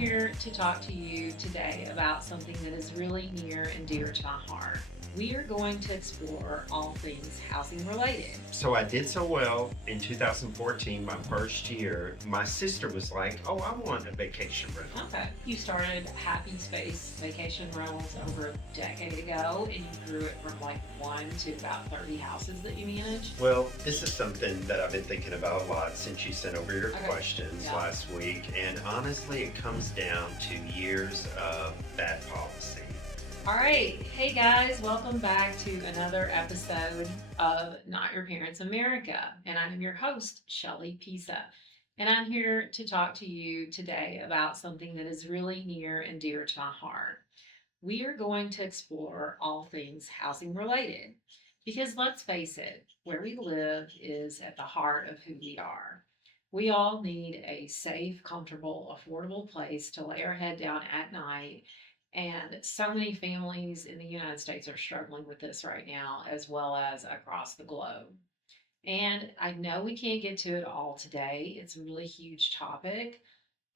here to talk to you today about something that is really near and dear to my heart. We are going to explore all things housing related. So I did so well in 2014, my first year. My sister was like, "Oh, I want a vacation rental." Okay. You started Happy Space Vacation Rentals over a decade ago and you grew it from like one to about 30 houses that you manage. Well, this is something that I've been thinking about a lot since you sent over your Okay. questions Yeah. last week. And honestly, it comes down to years of bad policy. All right. Hey guys, welcome back to another episode of Not Your Parents America. And I'm your host, Shelley Pisa. And I'm here to talk to you today about something that is really near and dear to my heart. We are going to explore all things housing related because let's face it, where we live is at the heart of who we are. We all need a safe, comfortable, affordable place to lay our head down at night. And so many families in the United States are struggling with this right now, as well as across the globe. And I know we can't get to it all today. It's a really huge topic,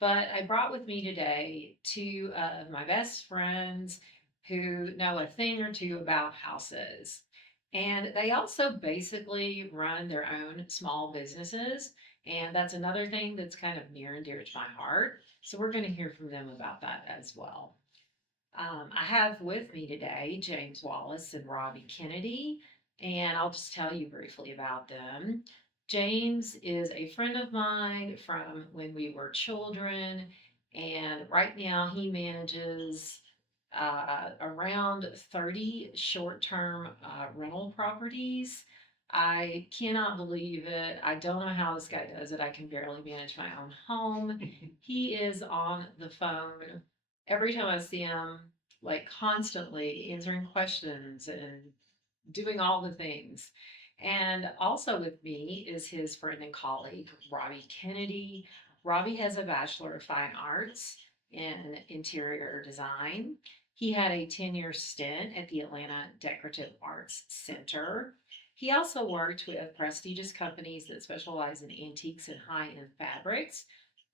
but I brought with me today two of my best friends who know a thing or two about houses. And they also basically run their own small businesses. And that's another thing that's kind of near and dear to my heart. So we're going to hear from them about that as well. I have with me today James Wallace and Robbie Kennedy, and I'll just tell you briefly about them. James is a friend of mine from when we were children, and right now he manages around 30 short term rental properties. I cannot believe it. I don't know how this guy does it. I can barely manage my own home. He is on the phone every time I see him, like constantly answering questions and doing all the things. And also with me is his friend and colleague, Robbie Kennedy. Robbie has a Bachelor of Fine Arts in interior design. He had a 10-year stint at the Atlanta Decorative Arts Center. He also worked with prestigious companies that specialize in antiques and high end fabrics.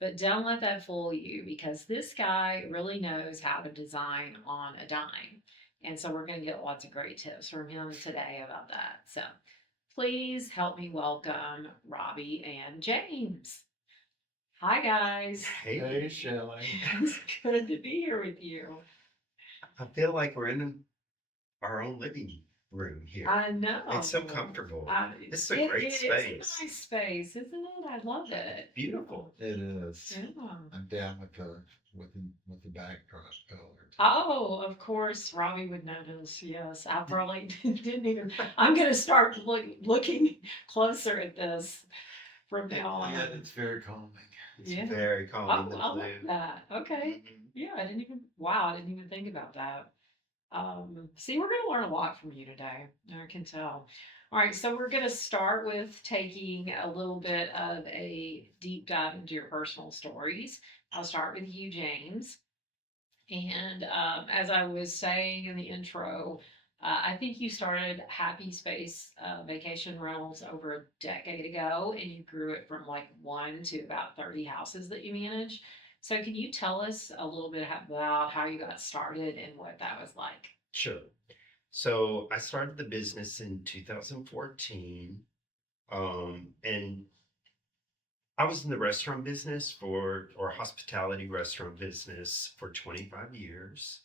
But don't let that fool you because this guy really knows how to design on a dime. And so we're going to get lots of great tips from him today about that. So please help me welcome Robbie and James. Hi, guys. Hey, Hey, Shelley. It's good to be here with you. I feel like we're in our own living room here. I know. It's so comfortable. This is a It great is space. a nice space, isn't it? I love it. Beautiful. It is. Yeah. I'm down with the backdrop color. Oh, of course, Robbie would notice. Yes, I probably didn't even. I'm going to start looking closer at this from now on. Yeah, it's very calming. It's Yeah. very Oh, calming. I like that. Okay. Mhm. Yeah, I didn't even. Wow, I didn't even think about that. See, we're going to learn a lot from you today. I can tell. All right, so we're going to start with taking a little bit of a deep dive into your personal stories. I'll start with you, James. And as I was saying in the intro, I think you started Happy Space Vacation Rentals over a decade ago, and you grew it from like one to about 30 houses that you manage. So, can you tell us a little bit about how you got started and what that was like? Sure. So I started the business in 2014. And I was in the restaurant business or hospitality restaurant business for 25 years.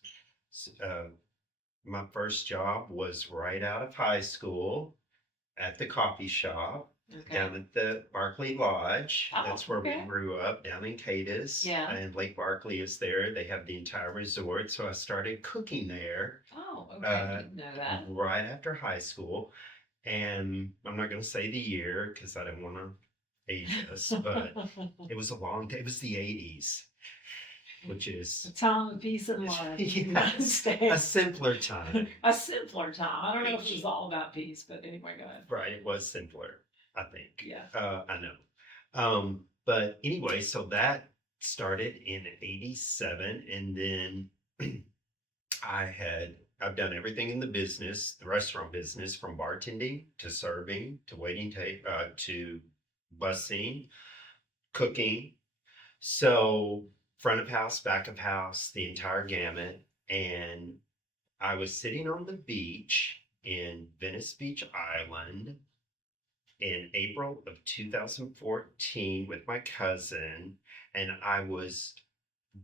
My first job was right out of high school at the coffee shop Okay. down at the Barclay Lodge. Oh, That's where okay. we grew up down in Cadiz. Yeah. And Lake Barclay is there. They have the entire resort. So I started cooking there Oh, okay. I didn't know that. right after high school. And I'm not going to say the year because I don't want to age us, but it was a long time. It was the 80s, which A is time of peace and love in the Yeah. United a States. simpler time. A simpler time. I don't know if it was all about peace, but anyway, go ahead. Right. It was simpler, I think. Yeah. I know. But anyway, so that started in 87. And then I've done everything in the business, the restaurant business, from bartending to serving to waiting to busing, cooking. So front of house, back of house, the entire gamut. And I was sitting on the beach in Venice Beach Island in April of 2014 with my cousin, and I was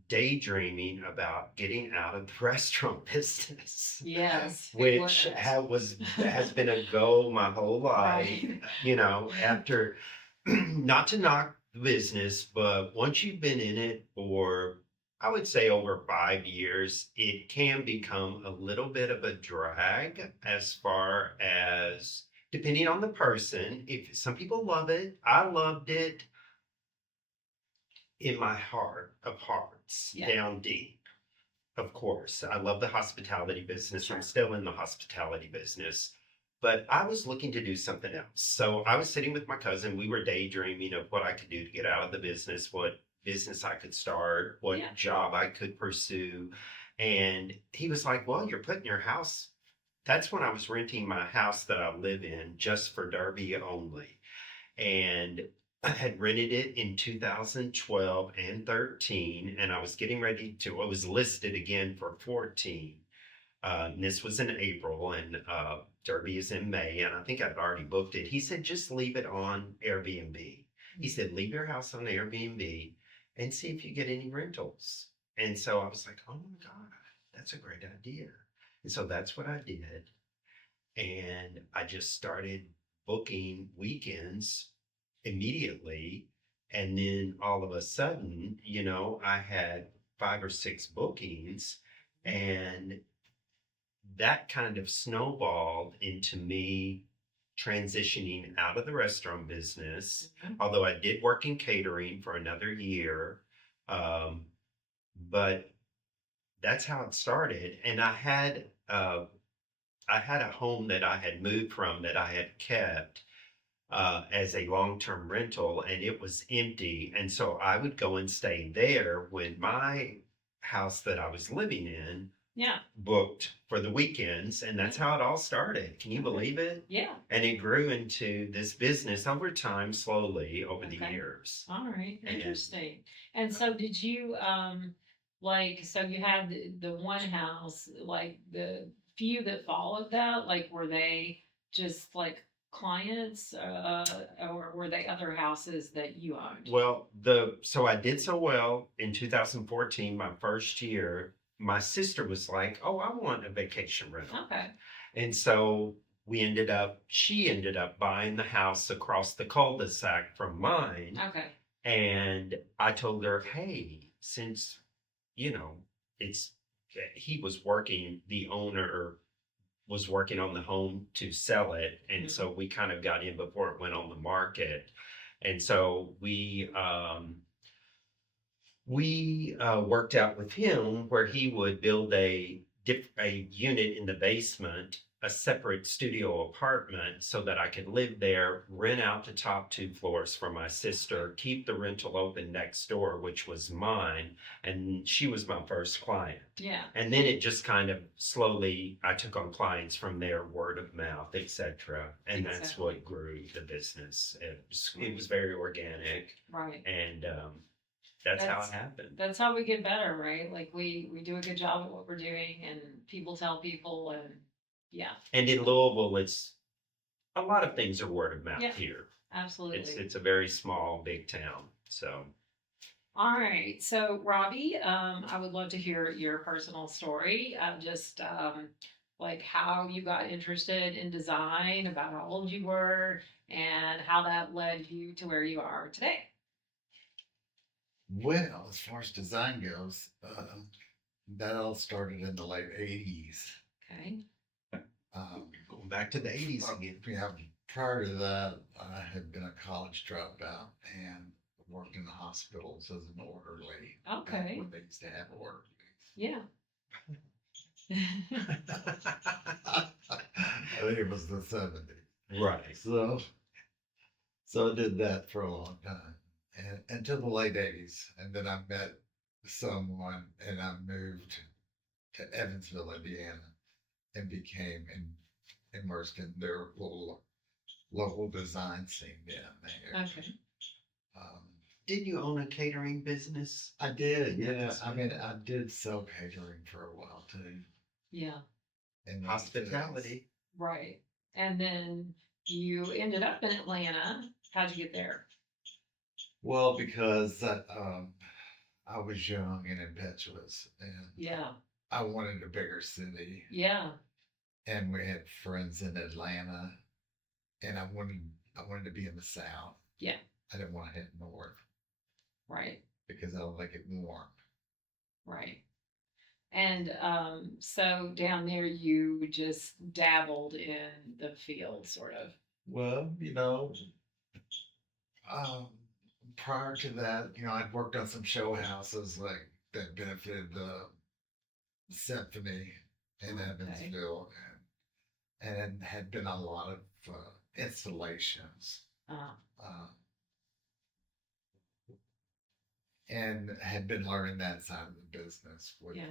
daydreaming about getting out of the restaurant business, Yes. who which wouldn't? has been a goal my whole life. Right. You know, after not to knock the business, but once you've been in it for, I would say, over 5 years, it can become a little bit of a drag as far as depending on the person. If some people love it, I loved it in my heart of hearts, Yeah. down deep. Of course, I love the hospitality business. I'm Sure. still in the hospitality business, but I was looking to do something else. So I was sitting with my cousin. We were daydreaming of what I could do to get out of the business, what business I could start, what Yeah. job I could pursue. And he was like, "Well, you're putting your house." That's when I was renting my house that I live in just for Derby only. And I had rented it in 2012 and 13, and I was getting ready to, it was listed again for 14. And this was in April, and Derby is in May, and I think I'd already booked it. He said, just leave it on Airbnb. He said, leave your house on Airbnb and see if you get any rentals. And so I was like, oh my God, that's a great idea. And so that's what I did. And I just started booking weekends immediately. And then all of a sudden, you know, I had 5 or 6 bookings, and that kind of snowballed into me transitioning out of the restaurant business. Mhm. Although I did work in catering for another year. Um, but that's how it started. And I had a home that I had moved from that I had kept as a long-term rental, and it was empty. And so I would go and stay there when my house that I was living in Yeah. booked for the weekends. And that's how it all started. Can you Okay. believe it? Yeah. And it grew into this business over time, slowly over the Okay. years. All right. And Interesting. And so did you like so you had the one house, like the few that followed that, like were they just like clients or were they other houses that you owned? well, so I did so well in 2014, my first year. My sister was like, "Oh, I want a vacation rental." Okay. And so she ended up buying the house across the cul-de-sac from mine. Okay. And I told her, hey, since, you know, it's, he was working, the owner was working on the home to sell it. And so we kind of got in before it went on the market. And so we worked out with him where he would build a unit in the basement, a separate studio apartment, so that I could live there, rent out the top 2 floors for my sister, keep the rental open next door, which was mine, and she was my first client. Yeah. And then it just kind of slowly, I took on clients from there, word of mouth, etc. And that's Exactly. what grew the business. It was very organic, Right. and that's how That's it happened. that's how we get better, right? Like we do a good job at what we're doing and people tell people and yeah, And in Louisville, it's a lot of things are word of mouth Yeah. here. absolutely. It's a very small, big town. So All right. So, Robbie, I would love to hear your personal story of just like how you got interested in design, about how old you were, and how that led you to where you are today. Well, as far as design goes, that all started in the late 80s. Okay. going back to the 80s again. Yeah, prior to that, I had been a college dropout and worked in the hospitals as an orderly. Okay. When they used to have orderlies. Yeah. I think it was the 70s. Right. So I did that for a long time, and until the late 80s, and then I met someone, and I moved to Evansville, Indiana, and became immersed in their local design scene down there. Okay. Um, Didn't you own a catering business? I did, yeah. Yes. I mean, I did sell catering for a while too. Yeah. And Hospitality. Right. And then you ended up in Atlanta. How'd you get there? Well, because I was young and impetuous, and Yeah. I wanted a bigger city, Yeah. and we had friends in Atlanta, and I wanted to be in the South. Yeah. I didn't want to head north Right. because I don't like it warm. Right. And so down there, you just dabbled in the field, sort of. Well, um, prior to that, I'd worked on some show houses like that benefited the symphony in Okay. Evansville, and had been a lot of installations. Uh, Uh, and had been learning that side of the business with Yeah.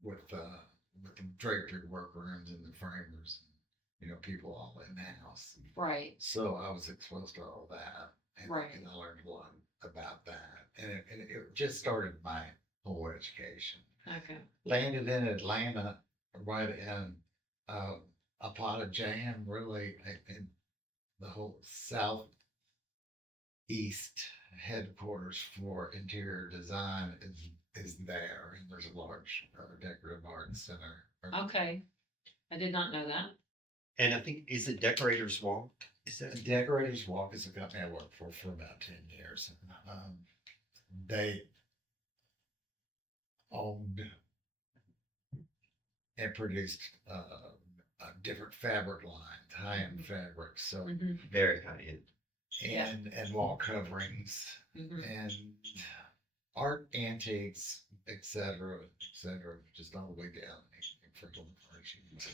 with the drapery workrooms and the framers, and people all in house. right. So I was exposed to all that, Right. and I learned a lot about that, and it just started my whole education. Okay. Landed in Atlanta, right in a pot of jam, really, in the whole southeast headquarters for interior design is there, and there's a large decorative art center. Okay. I did not know that. And I think, is it Decorators Walk? Is that? Decorators Walk is a company I worked for about 10 years. They owned and produced different fabric lines, high-end fabrics, so Mm-hmm. Very high end. Yeah. and wall coverings Mm-hmm. and art antiques, etc., just all the way down from furnishings.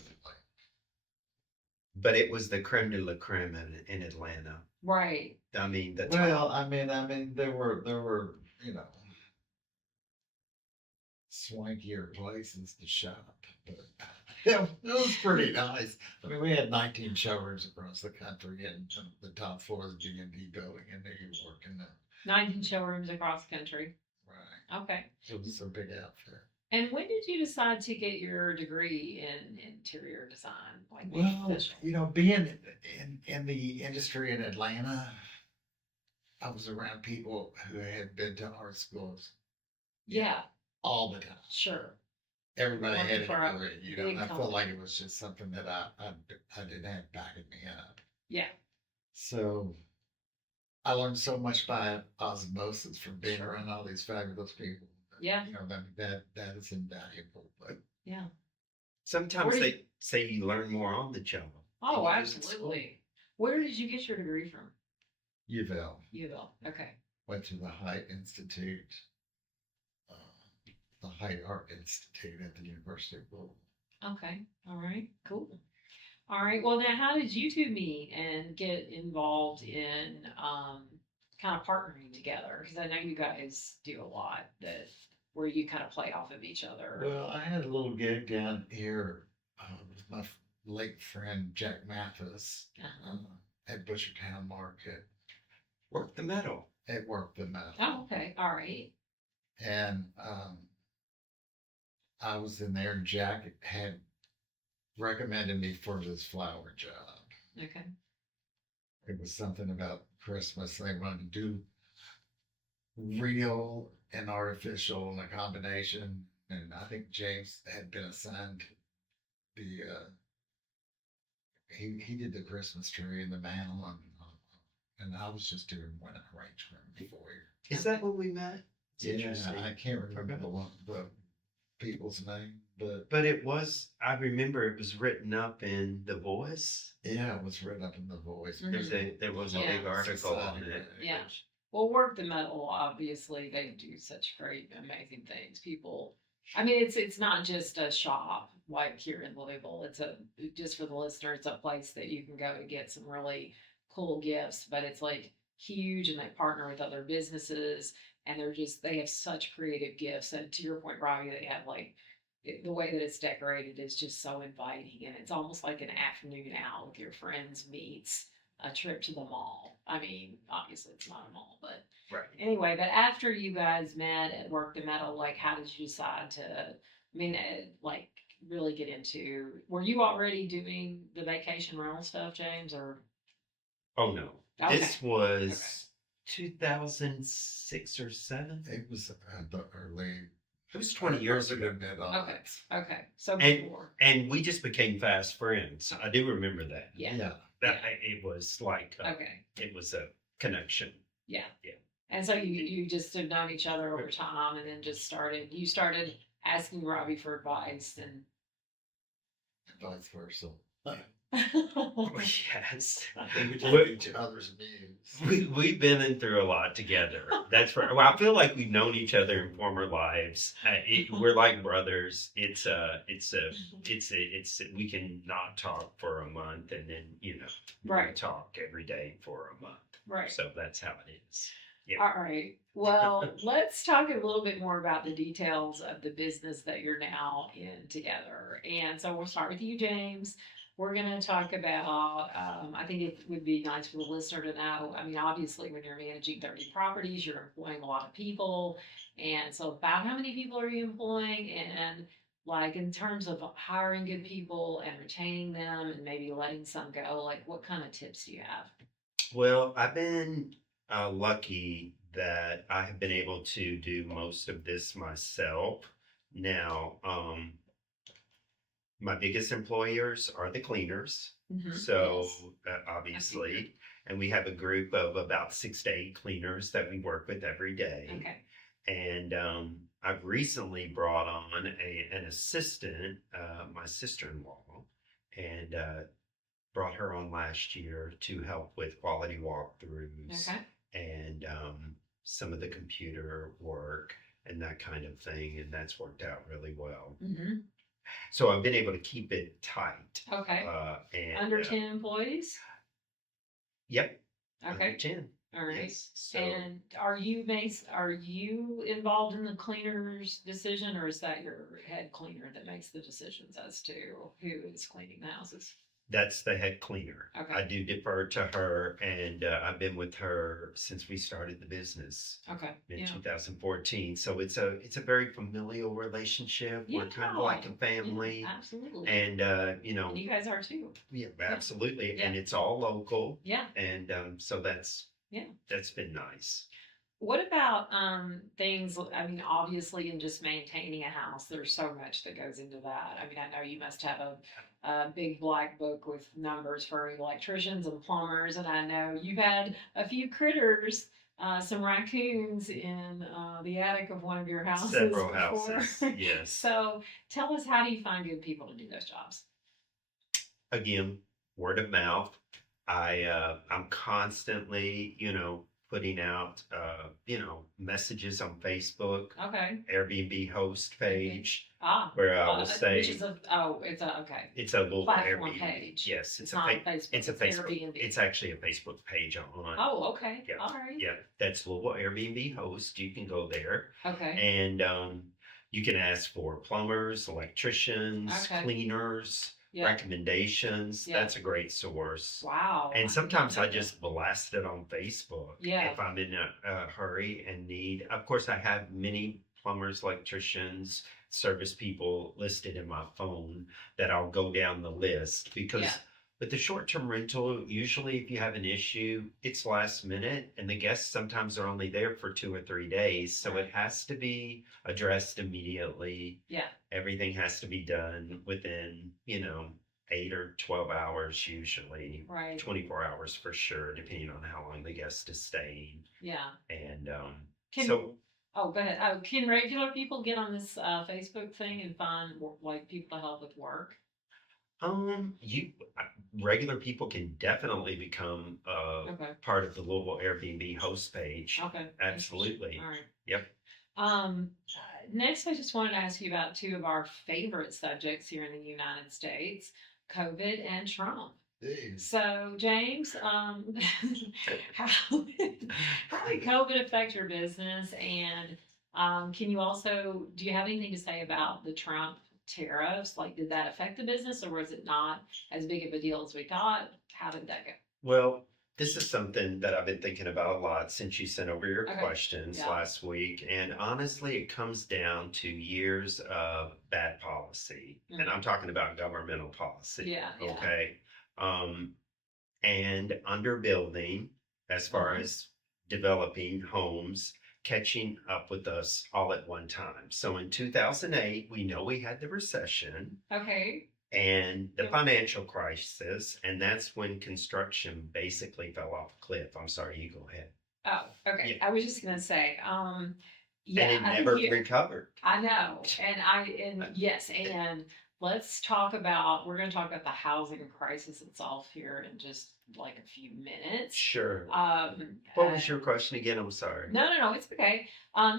But it was the creme de la creme in Atlanta. Right. I mean, the Well, top. I mean, there were swankier places to shop, but it was pretty nice. I mean, we had 19 showrooms across the country, and the top floor of the B&B building in New York, and 19 showrooms across the country. right, Okay. it was a big outfit. And when did you decide to get your degree in interior design? Like Well, official? being in the industry in Atlanta, I was around people who had been to art schools Yeah. all the time. Sure. Everybody had a Working for a degree, big and I felt company. like it was just something that I didn't have backing me up. Yeah. So I learned so much by osmosis from being Sure. around all these fabulous people. Yeah. That is invaluable. But Yeah. Sometimes Where did- they say you learn more on the job. Oh, than you do in school. absolutely. Where did you get your degree from? UVille UVille. Okay. went to the Height Institute, uh, the Height Art Institute at the University of Louisville. Okay. All right. Cool. All right. Well, now, how did you two meet and get involved in kind of partnering together? Because I know you guys do a lot where you kind of play off of each other. Well, I had a little gig down here with my late friend Jack Mathis Uh-huh. at Butchertown Market Work the metal. at Work the Metal. Oh, okay. All right. And I was in there, and Jack had recommended me for this flower job. Okay. It was something about Christmas. They wanted to do real and artificial in a combination. And I think James had been assigned the he did the Christmas tree and the mantle, and I was just doing one arrangement before. Is that when we met? It's Yeah, interesting. I can't remember the people's name, but But it was, I remember it was written up in The Voice. yeah, it was written up in the Voice. Mhm. There was a Yeah. big article on it. Yeah. Well, Work the Metal, obviously, they do such great, amazing things. People, I mean, it's not just a shop like here in Louisville. Just for the listener, it's a place that you can go to get some really cool gifts, but it's like huge, and they partner with other businesses, and they have such creative gifts. And to your point, Robbie, they have like the way that it's decorated is just so inviting, and it's almost like an afternoon out with your friends meets a trip to the mall. I mean, obviously it's not a mall, but Right. Anyway, but after you guys met and worked the metal, like, how did you decide to, I mean, like, really get into, were you already doing the vacation rental stuff, James, or? Oh no, Okay. this was 2006 or seven. It was the early. It was 20 years ago. Okay. Okay. So And before. and we just became fast friends. I do remember that. Yeah. Yeah. That it was like Okay. it was a connection. Yeah. Yeah. And so you just have known each other over time and then just started asking Robbie for advice and Vice versa. Yes. We would We're- take each other's views. We've been in through a lot together. That's right. Well, I feel like we've known each other in former lives. We're like brothers. We can not talk for a month and then, we Right. talk every day for a month. Right. So that's how it is. Yeah. All right. Well, let's talk a little bit more about the details of the business that you're now in together. And so we'll start with you, James. We're going to talk about, I think it would be nice for the listener to know. I mean, obviously, when you're managing 30 properties, you're employing a lot of people. And so, about how many people are you employing? And, like, in terms of hiring good people and retaining them and maybe letting some go, like, what kind of tips do you have? Well, I've been lucky that I have been able to do most of this myself. Now, my biggest employers are the cleaners. So obviously, and we have a group of about 6 to 8 cleaners that we work with every day. Okay. And I've recently brought on an assistant, my sister-in-law, and brought her on last year to help with quality walkthroughs Okay. and some of the computer work and that kind of thing. And that's worked out really well. Mm-hmm. So I've been able to keep it tight. Okay. And Under 10 employees? Yep. Okay. Under 10. All right. Yes. So And are you involved in the cleaner's decision, or is that your head cleaner that makes the decisions as to who is cleaning the houses? that's the head cleaner. Okay. I do defer to her, and I've been with her since we started the business Okay. in Yeah. 2014. So it's a very familial relationship. We're kind of like a family, Yeah, absolutely. and And you guys are too. yeah, absolutely, Yeah. and it's all local, Yeah. and so that's Yeah. that's been nice. What about things? I mean, obviously, in just maintaining a house, there's so much that goes into that. I mean, I know you must have a big black book with numbers for electricians and plumbers, and I know you've had a few critters, some raccoons in the attic of one of your houses. Several before. houses, yes. So, tell us, how do you find good people to do those jobs? Again, word of mouth. I'm constantly, putting out, messages on Facebook, Okay. Airbnb host page, Ah. where I will which say is it's a okay. it's a little Platform Airbnb. page. Yes, It's not Facebook. it's a Facebook. Airbnb. It's actually a Facebook page on. Oh, okay. Yeah. All right. Yeah, that's Louisville Airbnb host. You can go there, Okay. and you can ask for plumbers, electricians, Okay. cleaners, Yeah. recommendations. Yeah. That's a great source. Wow. And sometimes I Yeah. just blast it on Facebook Yeah. if I'm in a hurry and need. Of course, I have many plumbers, electricians, service people listed in my phone that I'll go down the list because Yeah. with the short-term rental, usually if you have an issue, it's last minute and the guests sometimes are only there for 2 or 3 days. So Right. it has to be addressed immediately. Yeah. Everything has to be done within, 8 or 12 hours usually. Right. 24 hours for sure, depending on how long the guest is staying. Yeah. And Can so oh, go ahead. Oh, can regular people get on this Facebook thing and find like people to help with work? you regular people can definitely become Okay. part of the Louisville Airbnb host page. Okay. Absolutely. All right. Yep. Next, I just wanted to ask you about two of our favorite subjects here in the United States: COVID and Trump. Jeez. So, James, how did COVID affect your business? And can you also, do you have anything to say about the Trump tariffs? Like, did that affect the business or was it not as big of a deal as we thought? How did that go? Well, this is something that I've been thinking about a lot since you sent over your Okay. questions Yeah. last week. And honestly, it comes down to years of bad policy. And I'm talking about governmental policy. Yeah, yeah. Okay. Um, and underbuilding as far Uh-huh. as developing homes catching up with us all at one time. So in 2008, we know we had the recession Okay. and the Yep. financial crisis, and that's when construction basically fell off a cliff. I'm sorry, you go ahead. Oh, okay. Yeah. I was just gonna say, And yeah, it I never think recovered. I know, and yes, and let's talk about. We're gonna talk about the housing crisis itself here in just like a few minutes. Sure. Um, What uh, was your question again? I'm sorry. no, it's okay.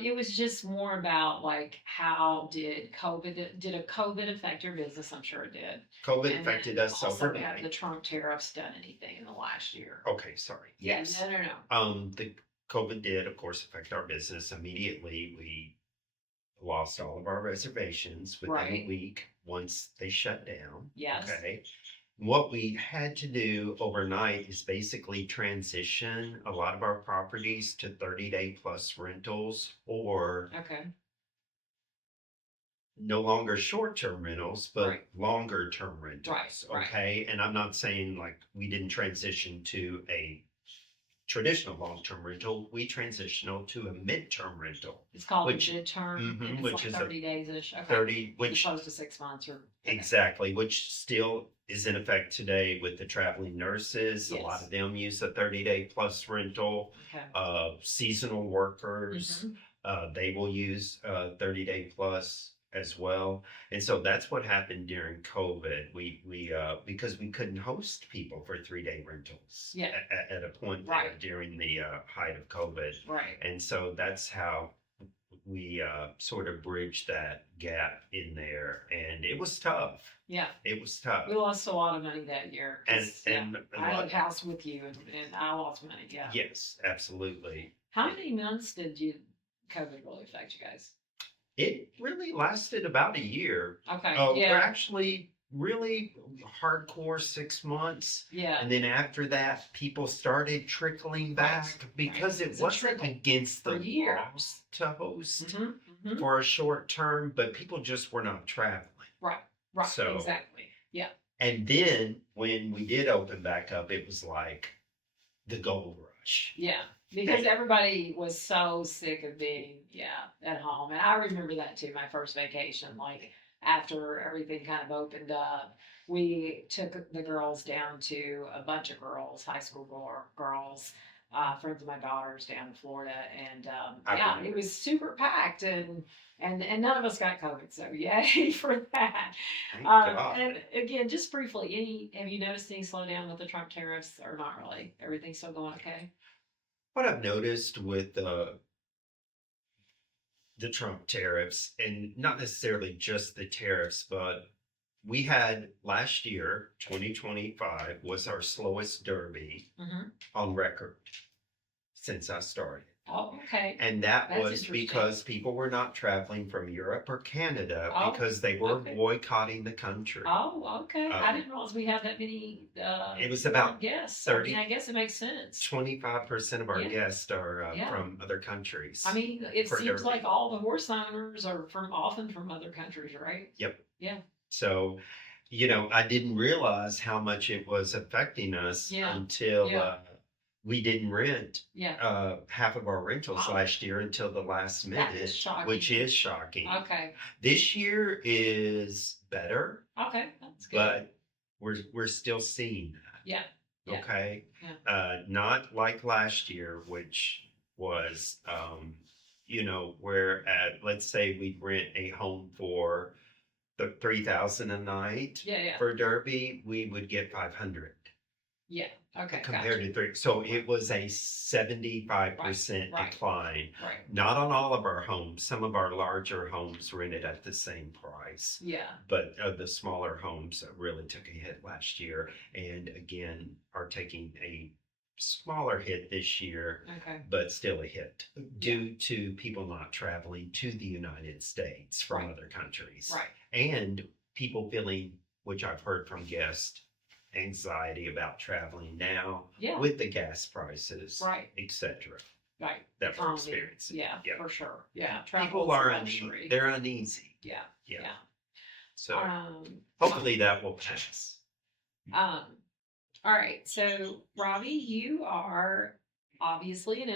It was just more about like how did a COVID affect your business? I'm sure it did. COVID And affected then us also, have the overnight. Trump tariffs done anything in the last year? Okay, sorry. Yeah, Yes. no. The COVID did, of course, affect our business immediately. We lost all of our reservations within a Right. week once they shut down. Yes. Okay. What we had to do overnight is basically transition a lot of our properties to 30-day plus rentals or Okay. no longer short-term rentals, but Right. longer-term rentals. Right. Okay. And I'm not saying like we didn't transition to a traditional long-term rental. We transitioned to a mid-term rental, It's called which a midterm. Mhm, It's which like is a 30 days ish. Okay. 30, As which opposed to 6 months or okay. exactly, which still is in effect today with the traveling nurses. A lot Yes. of them use a 30-day plus rental. Okay. Seasonal workers, Mhm. they will use 30-day plus as well. And so that's what happened during COVID. We because we couldn't host people for 3-day rentals Yeah. at a point Right. there during the height of COVID. Right. And so that's how we sort of bridged that gap in there. And it was tough. Yeah. It was tough. We lost a lot of money that year. And 'Cause, yeah, and a I had lot, a house with you and I lost money. Yeah. yes, absolutely. How many months did COVID really affect you guys? It really lasted about a year. Okay. We're Yeah. actually really hardcore 6 months. Yeah. And then after that, people started trickling back because It's it a wasn't trickle against the for years. laws to host Mm-hmm. for a short term, but people just were not traveling. Right. Right. So, Exactly. Yeah. and then when we did open back up, it was like the gold rush. Yeah, because everybody was so sick of being, at home. And I remember that too, my first vacation, like after everything kind of opened up, we took the girls down to a bunch of girls, high school girls, friends of my daughter's down in Florida. And I yeah, remember. it was super packed and none of us got COVID. So yay for that. Thank God. And again, just briefly, have you noticed any slowdown with the Trump tariffs or not really? Everything's still going okay? What I've noticed with the Trump tariffs, and not necessarily just the tariffs, but we had last year, 2025, was our slowest derby Mm-hmm. on record since I started. Oh, okay. And that That's was interesting. because people were not traveling from Europe or Canada Oh, because they were okay. boycotting the country. Oh, okay. I Um, didn't realize we had that many. It was foreign about guests. 30 I guess it makes sense. 25% of our Yeah. guests are Yeah. from other countries. I mean, it for seems Derby. like all the horse owners are often from other countries, right? Yep. Yeah. So, I didn't realize how much it was affecting us Yeah. until Yeah. we didn't rent Yeah. half of our rentals Oh. last year until the last That minute, is shocking. which is shocking. Okay. This year is better, Okay. That's good. but we're still seeing that. Yeah. Yeah. Okay. Yeah. Not like last year, which was, where let's say we rent a home for the 3,000 a night Yeah. for Derby, we would get 500 Yeah. Okay. compared Gotcha. to three. So it was a 75% Right. decline. Right. Not on all of our homes. Some of our larger homes rented at the same price. Yeah. But the smaller homes really took a hit last year and again are taking a smaller hit this year, Okay. but still a hit due to people not traveling to the United States from Right. other countries. Right. And people feeling, which I've heard from guests anxiety about traveling now Yeah. with the gas prices, Right. etc. Right. That we're Economy. experiencing. Yeah, Yeah. for sure. Yeah. Travel People is a are luxury. they're uneasy. Yeah. Yeah. Yeah. So Um, hopefully that will pass. all right. So, Robbie, you are obviously an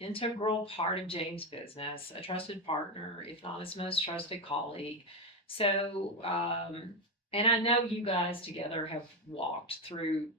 integral part of James' business, a trusted partner, if not his most trusted colleague. So, and I know you guys together have walked through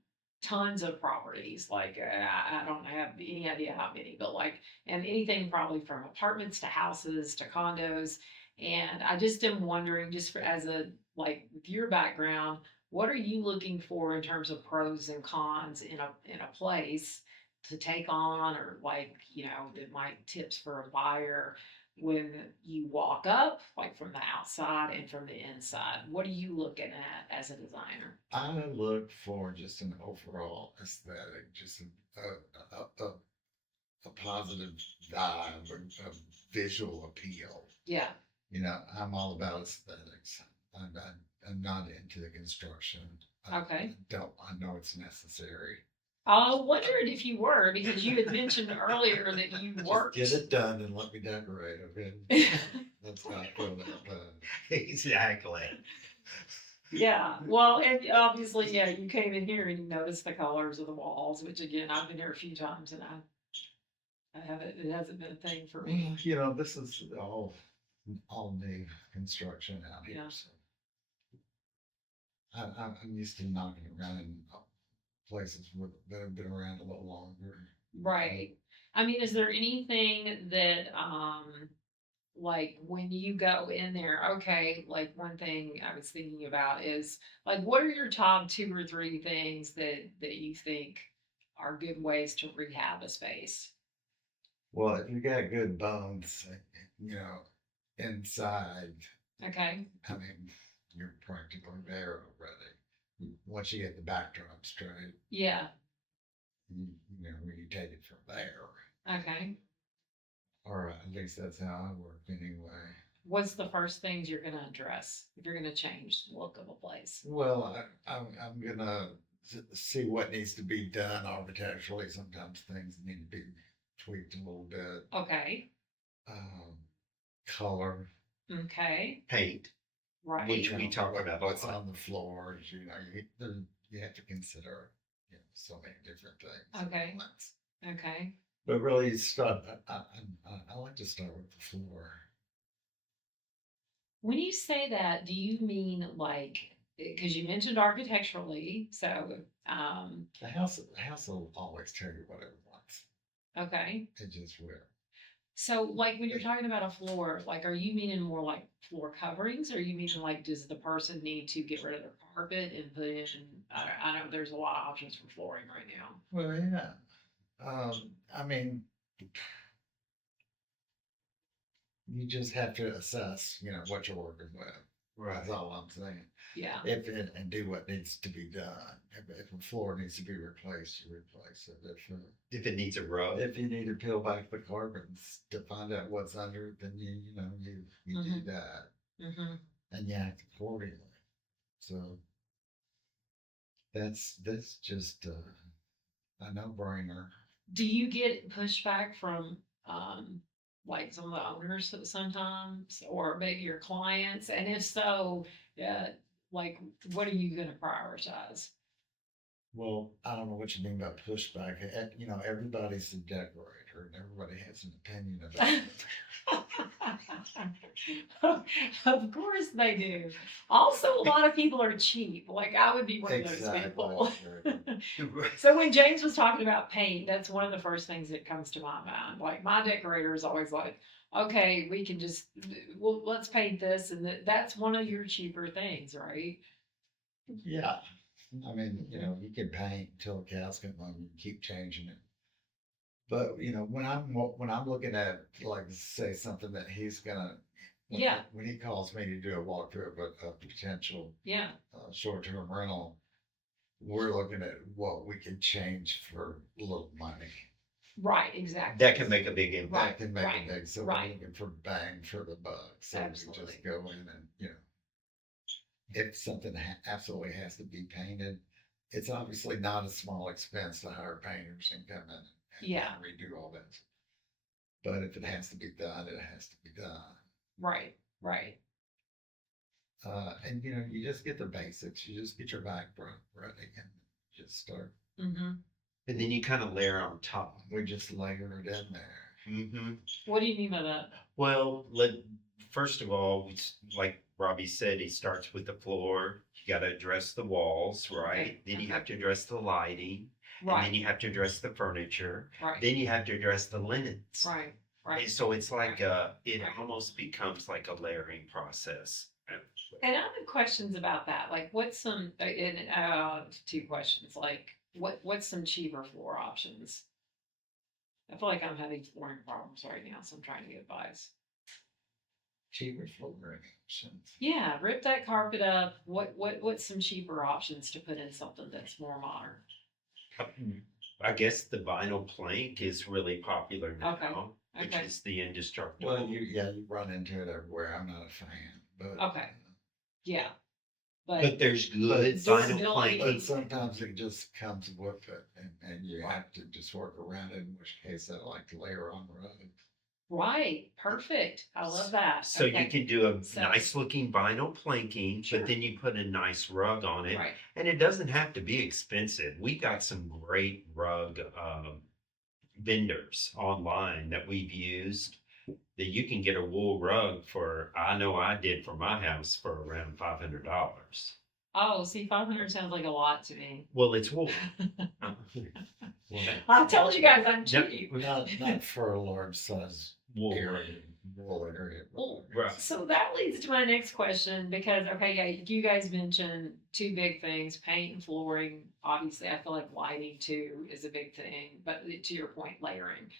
tons of properties. Like, I don't have any idea how many, but like, and anything probably from apartments to houses to condos. And I just am wondering, just for, as a, like, with your background, what are you looking for in terms of pros and cons in a place to take on, or like, that might tips for a buyer when you walk up, like from the outside and from the inside? What are you looking at as a designer? I look for just an overall aesthetic, just a positive vibe, a visual appeal. Yeah. I'm all about aesthetics. I'm not into the construction. Okay. I know it's necessary. I wondered if you were, because you had mentioned earlier that you worked. Just get it done and let me decorate, okay? That's not going to Exactly. Yeah, well, and obviously, yeah, you came in here and you noticed the colors of the walls, which again, I've been here a few times and I haven't, it hasn't been a thing for me. This is all new construction out here. Yeah. So I'm used to knocking around in places that have been around a little longer. Right. I mean, is there anything that, like when you go in there, okay, like one thing I was thinking about is like, what are your top 2 or 3 things that you think are good ways to rehab a space? Well, if you got good bones, you know, inside, Okay. I mean, you're practically there already. Once you get the backdrop straight, Yeah. you take it from there. Okay. Or at least that's how I work anyway. What's the first things you're gonna address if you're gonna change the look of a place? Well, I'm gonna see what needs to be done architecturally. Sometimes things need to be tweaked a little bit. Okay. Um, color. Okay. Paint, Right. which we talk about what's a lot. on the floors. You have to consider so many different things. Okay. Okay. But really, start. I like to start with the floor. When you say that, do you mean like, because you mentioned architecturally, so, The house will always tell you what it wants. okay. It just will. So like when you're talking about a floor, like, are you meaning more like floor coverings, or you meaning like, does the person need to get rid of their carpet and put in, I know there's a lot of options for flooring right now. Well, yeah. I mean, you just have to assess, what you're working with. That's all I'm saying. Yeah. And do what needs to be done. If a floor needs to be replaced, you replace it. If it needs a rub. If you need to peel back the carpets to find out what's under it, then you do that, Mm-hmm. and you act accordingly. So that's just a no-brainer. Do you get pushback from, like some of the owners sometimes, or maybe your clients? And if so, like, what are you gonna prioritize? Well, I don't know what you mean by pushback. Everybody's a decorator, and everybody has an opinion about it. Of course they do. Also, a lot of people are cheap. Like I would be one of those people. So when James was talking about paint, that's one of the first things that comes to my mind. Like my decorator is always like, okay, we can just, well, let's paint this, and that's one of your cheaper things, right? Yeah. I mean, you can paint till the cows come home. You can keep changing it. But when I'm looking at, like, say something that he's gonna, Yeah. when he calls me to do a walkthrough of a potential Yeah. short-term rental, we're looking at what we can change for a little money. Right. Exactly. That can make a big impact. That can make right, a big. So right. we're looking for bang for the buck. So we Absolutely. just go in and if something absolutely has to be painted, it's obviously not a small expense to hire painters and come in and Yeah. redo all that. But if it has to be done, it has to be done. Right. Right. And you just get the basics. You just get your background running and just start. Mm-hmm. And then you kind of layer on top. We just layer it in there. Mm-hmm. What do you mean by that? Well, first of all, like Robbie said, he starts with the floor. You got to address the walls, right? Okay. Then you have to address the lighting. And then Right. you have to address the furniture. Right. Then you have to address the linens. Right. Right. And so it's like it Right. almost becomes like a layering process. And I have questions about that. Like, what's some? Two questions. Like, what's some cheaper floor options? I feel like I'm having flooring problems right now, so I'm trying to get advice. Cheaper flooring options. Yeah, rip that carpet up. What's some cheaper options to put in something that's more modern? I guess the vinyl plank is really popular now, which Okay. is the indestructible. Well, you run into it everywhere. I'm not a fan, but Okay. Yeah, But there's good But vinyl durability- but planking. sometimes it just comes with it, and you Right. have to just work around it. In which case, I like to layer on the rug. right. Perfect. I love that. So Okay. you can do a So- nice looking vinyl planking, Sure. but then you put a nice rug on it. Right. And it doesn't have to be expensive. We got some great rug vendors online that we've used that you can get a wool rug for, I know I did for my house for around $500. Oh, see, 500 sounds like a lot to me. Well, it's wool. I told you guys I'm Yep. cheap. Not for a large size Wool. area, wool area. Well, Right. So that leads to my next question because, okay, yeah, you guys mentioned two big things, paint and flooring. Obviously, I feel like lighting too is a big thing, but to your point, layering.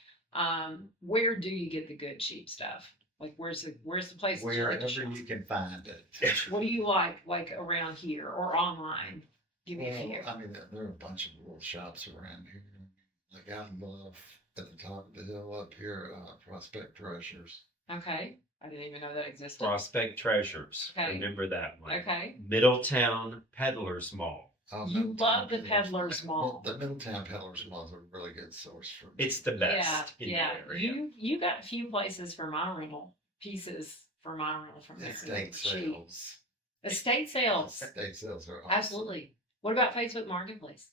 Where do you get the good cheap stuff? Like, where's the place that you like to Wherever shop? you can find it. What do you like around here or online? Give me a few. Well, I mean, there are a bunch of wool shops around here. Like out in Bluff, at the top of the hill up here, Prospect Treasures. Okay, I didn't even know that existed. Prospect Treasures. Okay. Remember that one. Okay, Middletown Peddlers Mall. Oh, You Middletown love the Peddlers Mall. The Middletown Peddlers Mall is a really good source for. It's the best in yeah. the area. You got a few places for my rental pieces for my rental from there. Estate Cheap. sales. Estate sales. Estate sales are awesome. Absolutely. What about Facebook Marketplace?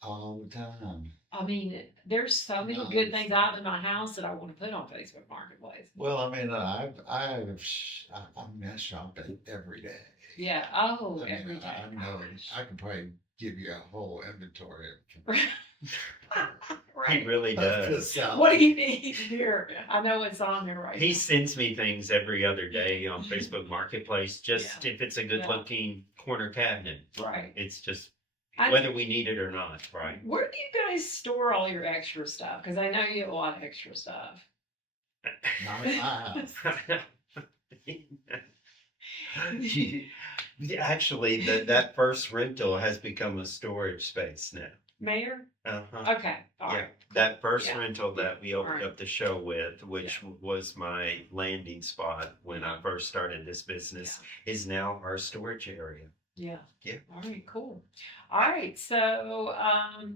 All the time. I mean, there's so many good things I have in my house that I want to put on Facebook Marketplace. Well, I mean, I shop it every day. Yeah. Oh, I mean, every day. I know I can probably give you a whole inventory. He Right. really does. Just, What do you need here? I know it's on there right He now. sends me things every other day on Facebook Marketplace, just if it's a good looking corner cabinet. Right. It's just I- whether we need it or not, right? Where do you guys store all your extra stuff? Because I know you have a lot of extra stuff. Not in my house. Actually, that first rental has become a storage space now. Mayor? Uh-huh. Okay. All Yeah, right. that first Yeah. rental that we opened Alright. up the show with, which was my landing spot when I first started this business, is now our storage area. Yeah. Yeah. All right, cool. All right, so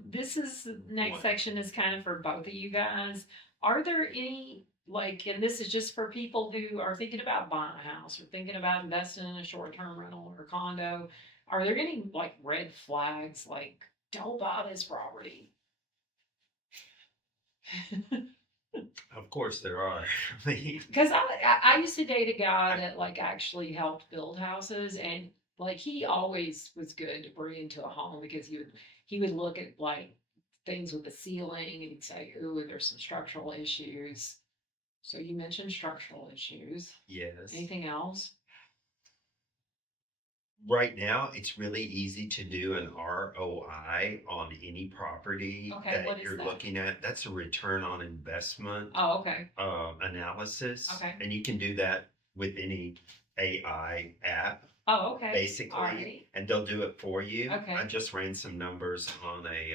this is next What? section is kind of for both of you guys. Are there any and this is just for people who are thinking about buying a house or thinking about investing in a short-term rental or condo? Are there any red flags like don't buy this property? Of course there are. I mean, Because I used to date a guy that actually helped build houses, and he always was good to bring into a home because he would look at things with the ceiling and he'd say, "Ooh, there's some structural issues." So you mentioned structural issues. yes. Anything else? Right now, it's really easy to do an ROI on any property Okay, what that is you're that? looking at. That's a return on investment Oh, okay. analysis. Okay. And you can do that with any AI app, Oh, okay. basically, Alrighty. and they'll do it for you. Okay. I just ran some numbers on a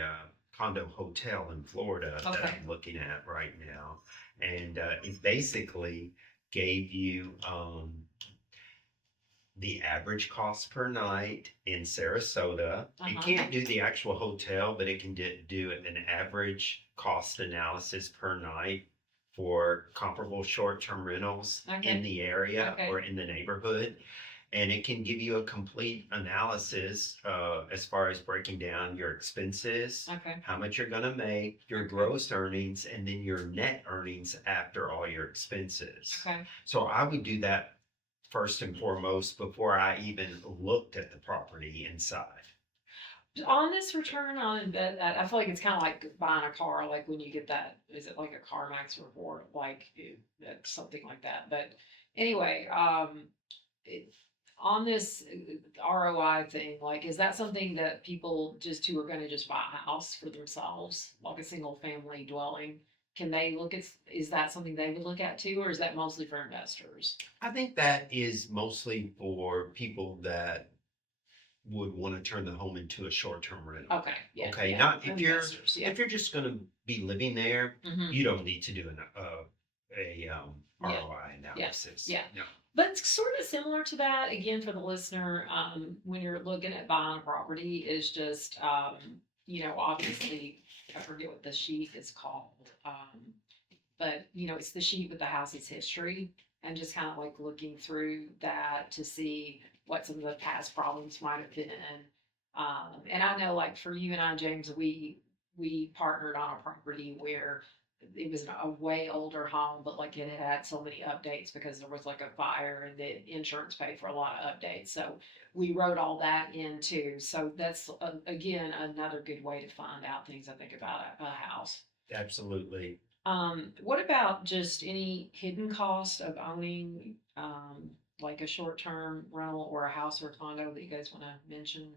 condo hotel in Florida that Okay. I'm looking at right now. And it basically gave you the average cost per night in Sarasota. It Uh-huh. can't do the actual hotel, but it can do an average cost analysis per night for comparable short-term rentals in Okay. the area Okay. or in the neighborhood. And it can give you a complete analysis as far as breaking down your expenses, Okay. how much you're going to make, your Okay. gross earnings, and then your net earnings after all your expenses. Okay. So I would do that first and foremost before I even looked at the property inside. On this return on invest, I feel like it's kind of like buying a car. Like when you get that, is it like a CarMax report, like something like that? But anyway, it, on this ROI thing, like, is that something that people just who are going to just buy a house for themselves, like a single family dwelling, can they look at? Is that something they would look at too, or is that mostly for investors? I think that is mostly for people that would want to turn the home into a short-term rental. Okay, yeah, Okay, yeah, not if you're investors, yeah. if you're just going to be living there, Mhm. you don't need to do a Yeah. ROI analysis. Yeah. No. But it's sort of similar to that, again, for the listener, when you're looking at buying a property, is just, obviously, I forget what the sheet is called. But, it's the sheet with the house's history and just kind of like looking through that to see what some of the past problems might have been. And I know, like for you and I, James, we partnered on a property where it was a way older home, but like it had so many updates because there was like a fire and the insurance paid for a lot of updates. So we wrote all that in too. So that's again another good way to find out things I think about a house. Absolutely. What about just any hidden cost of owning like a short term rental or a house or a condo that you guys want to mention?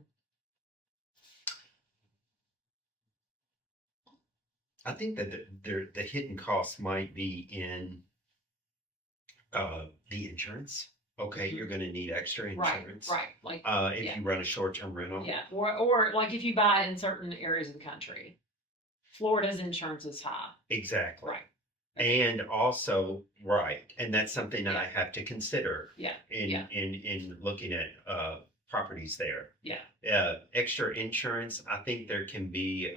I think that the hidden costs might be in the insurance. Okay, you're going to need extra Right, insurance. right. Like, If yeah. you run a short-term rental. Yeah, or like if you buy in certain areas of the country, Florida's insurance is high. Exactly. Right. And also, right, and that's something that Yeah. I have to consider Yeah. in looking at properties there. Yeah. Extra insurance, I think there can be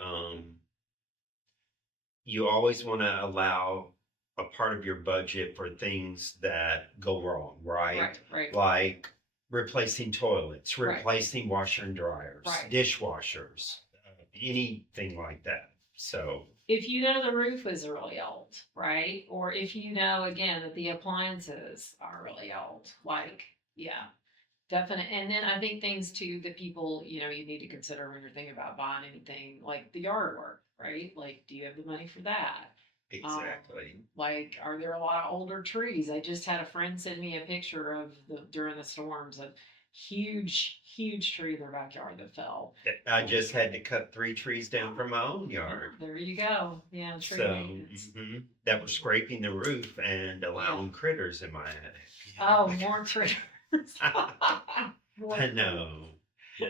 you always want to allow a part of your budget for things that go wrong, right? Right. Right. Like replacing toilets, Right. replacing washer and dryers, Right. dishwashers, anything like that. So If you know the roof is really old, right? Or if you know again that the appliances are really old, like yeah, definite. And then I think things too that people you need to consider when you're thinking about buying anything like the yard work, right? Like, do you have the money for that? exactly. Like, are there a lot of older trees? I just had a friend send me a picture of during the storms, a huge tree in their backyard that fell. I just had to cut 3 trees down from my own yard. There you go. Yeah, tree So maintenance. that was scraping the roof and allowing critters in my attic. Oh, more critters. More I know.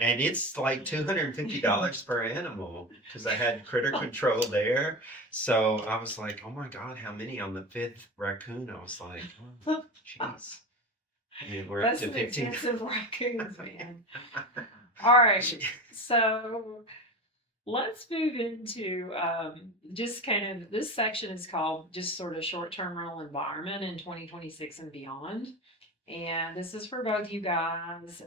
And it's like $250 per animal because I had critter control there. So I was like, oh my God, how many on the 5th raccoon? I was like, oh, jeez. Yeah, we're That's up to some 15. expensive raccoons, man. All right, so let's move into just kind of this section is called just sort of short-term rental environment in 2026 and beyond. And this is for both you guys.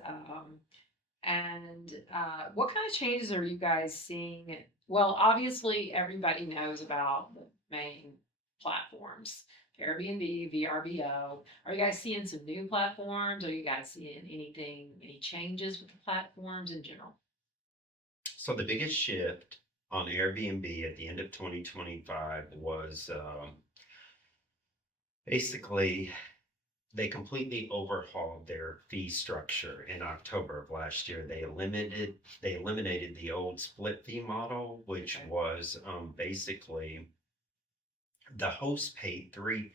And what kind of changes are you guys seeing? Well, obviously, everybody knows about the main platforms Airbnb, VRBO. Are you guys seeing some new platforms? Are you guys seeing any changes with the platforms in general? So the biggest shift on Airbnb at the end of 2025 was basically they completely overhauled their fee structure in October of last year. They eliminated the old split fee model, which Okay. was basically the host paid 3%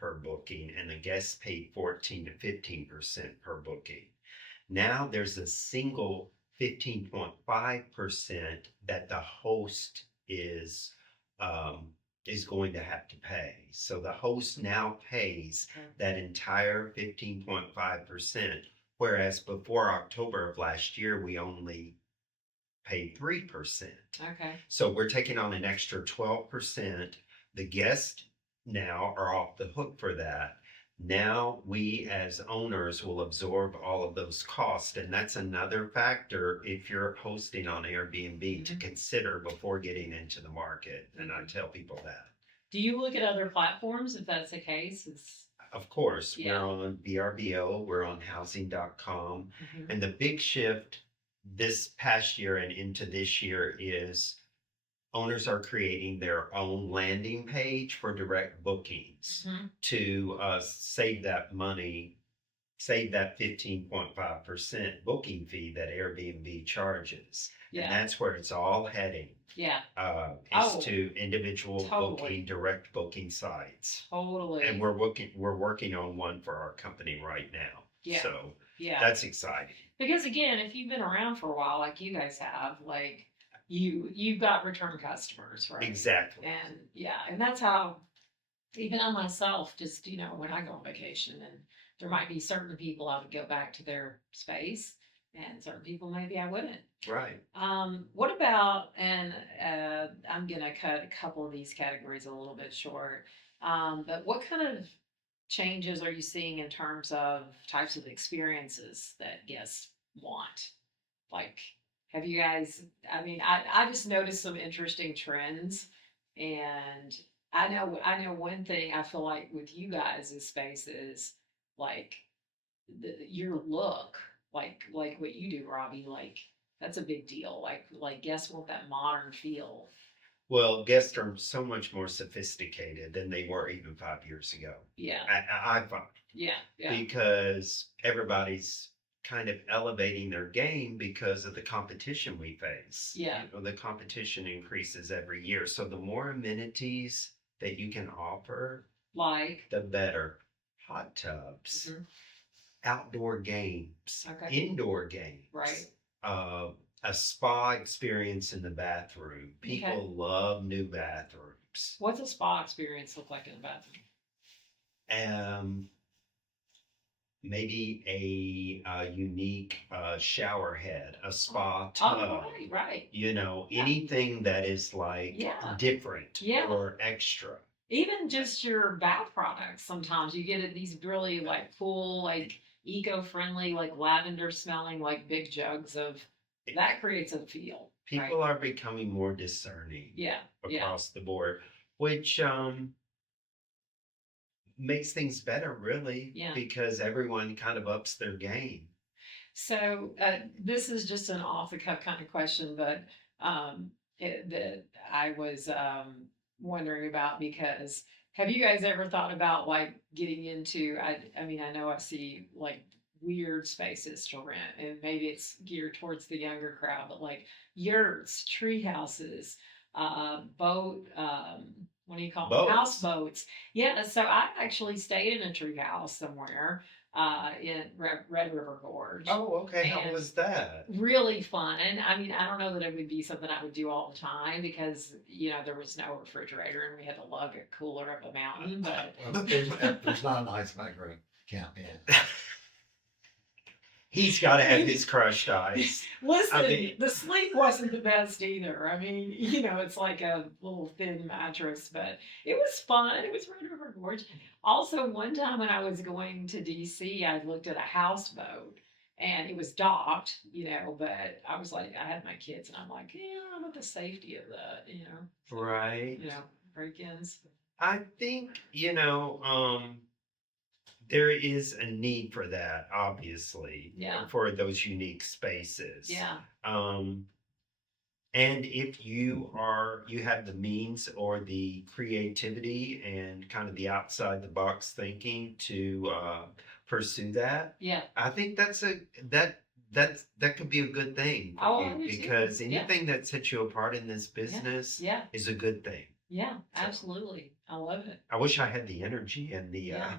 per booking and the guest paid 14 to 15% per booking. Now there's a single 15.5% that the host is going to have to pay. So the host now pays Okay. that entire 15.5% Whereas before October of last year, we only paid 3%. Okay. So we're taking on an extra 12%. The guests now are off the hook for that. Now we as owners will absorb all of those costs. And that's another factor if you're hosting on Airbnb to consider before getting into the market. And I tell people that. Do you look at other platforms if that's the case? Of course, Yeah. we're on VRBO, we're on housing.com. Mhm. And the big shift this past year and into this year is owners are creating their own landing page for direct bookings Mhm. to save that money, save that 15.5% booking fee that Airbnb charges. And Yeah. that's where it's all heading. Yeah. Is Oh, to individual totally. booking, direct booking sites. Totally. And we're working on one for our company right now. Yeah. So Yeah. that's exciting. Because again, if you've been around for a while, like you guys have, like you've got return customers, right? Exactly. And yeah, and that's how even I myself, just when I go on vacation, and there might be certain people I would go back to their space, and certain people maybe I wouldn't. Right. What about, and I'm gonna cut a couple of these categories a little bit short. But what kind of changes are you seeing in terms of types of experiences that guests want? Like, have you guys, I mean, I just noticed some interesting trends, and I know one thing I feel like with you guys' spaces, like your look, like what you do, Robbie, like that's a big deal. Like guests want that modern feel. Well, guests are so much more sophisticated than they were even 5 years ago. Yeah, I find yeah, yeah, because everybody's kind of elevating their game because of the competition we face. Yeah. The competition increases every year. So the more amenities that you can offer, like, the better. Hot tubs, Mhm. outdoor games, Okay. indoor games. Right. A spa experience in the bathroom. People Okay. love new bathrooms. What's a spa experience look like in the bathroom? Maybe a unique shower head, a spa Oh, tub. right. Yeah. Anything that is like Yeah. different Yeah. or extra. Even just your bath products, sometimes you get these really like cool, like eco-friendly, like lavender smelling, like big jugs of that creates a feel. People are becoming more discerning Yeah. across the board, which makes things better, really. Yeah. Because everyone kind of ups their game. So this is just an off the cuff kind of question, but that I was wondering about, because have you guys ever thought about like getting into? I mean, I know I see like weird spaces to rent, and maybe it's geared towards the younger crowd, but like yurts, tree houses, boat. What do you call them? Boats. Houseboats. Yeah. So I actually stayed in a tree house somewhere in Red River Gorge. Oh, okay. How And was that? Really fun. I mean, I don't know that it would be something I would do all the time, because there was no refrigerator and we had to lug a cooler up a mountain. But Well, if there's not an ice maker, count me in. He's got to have his crushed ice. listen, the sleep wasn't the best either. I mean, it's like a little thin mattress, but it was fun. It was Red River Gorge. Also, one time when I was going to DC, I looked at a houseboat. And it was docked, but I was like, I had my kids, and I'm like, yeah, I don't know the safety of that, Right. break-ins. I think, there is a need for that, obviously. Yeah. For those unique spaces. Yeah. And if you have the means or the creativity and kind of the outside the box thinking to pursue that, Yeah. I think that could be a good thing for Oh, I you, do too. because Yeah. anything that sets you apart in this business Yeah. is a good thing. Yeah. So- Absolutely. I love it. I wish I had the energy and the Yeah.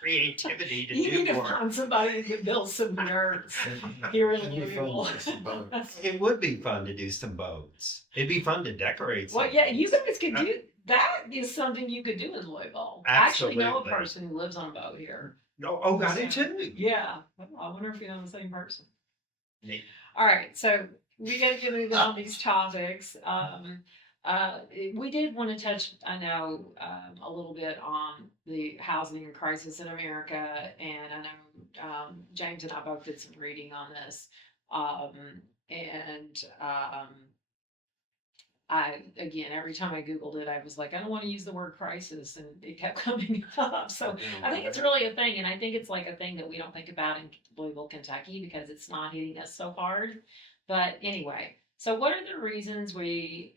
creativity to You need do to more. find somebody who can build some yurts And here in it'd be fun Louisville. to do some boats. It would be fun to do some boats. It'd be fun to decorate. Well, some yeah, you boats. guys could do that. Is something you could do in Louisville. I actually know a Absolutely. person who lives on a boat here. No, oh, got it too. Yeah. Well, I wonder if you know the same person. Me. All right, so we got to get moving on these topics. We did want to touch, I know, a little bit on the housing crisis in America, and I know James and I both did some reading on this. And I, again, every time I Googled it, I was like, I don't want to use the word crisis, and it kept coming up. So I think it's really a thing, and I think it's like a thing that we don't think about in Louisville, Kentucky, because it's not hitting us so hard. But anyway, so what are the reasons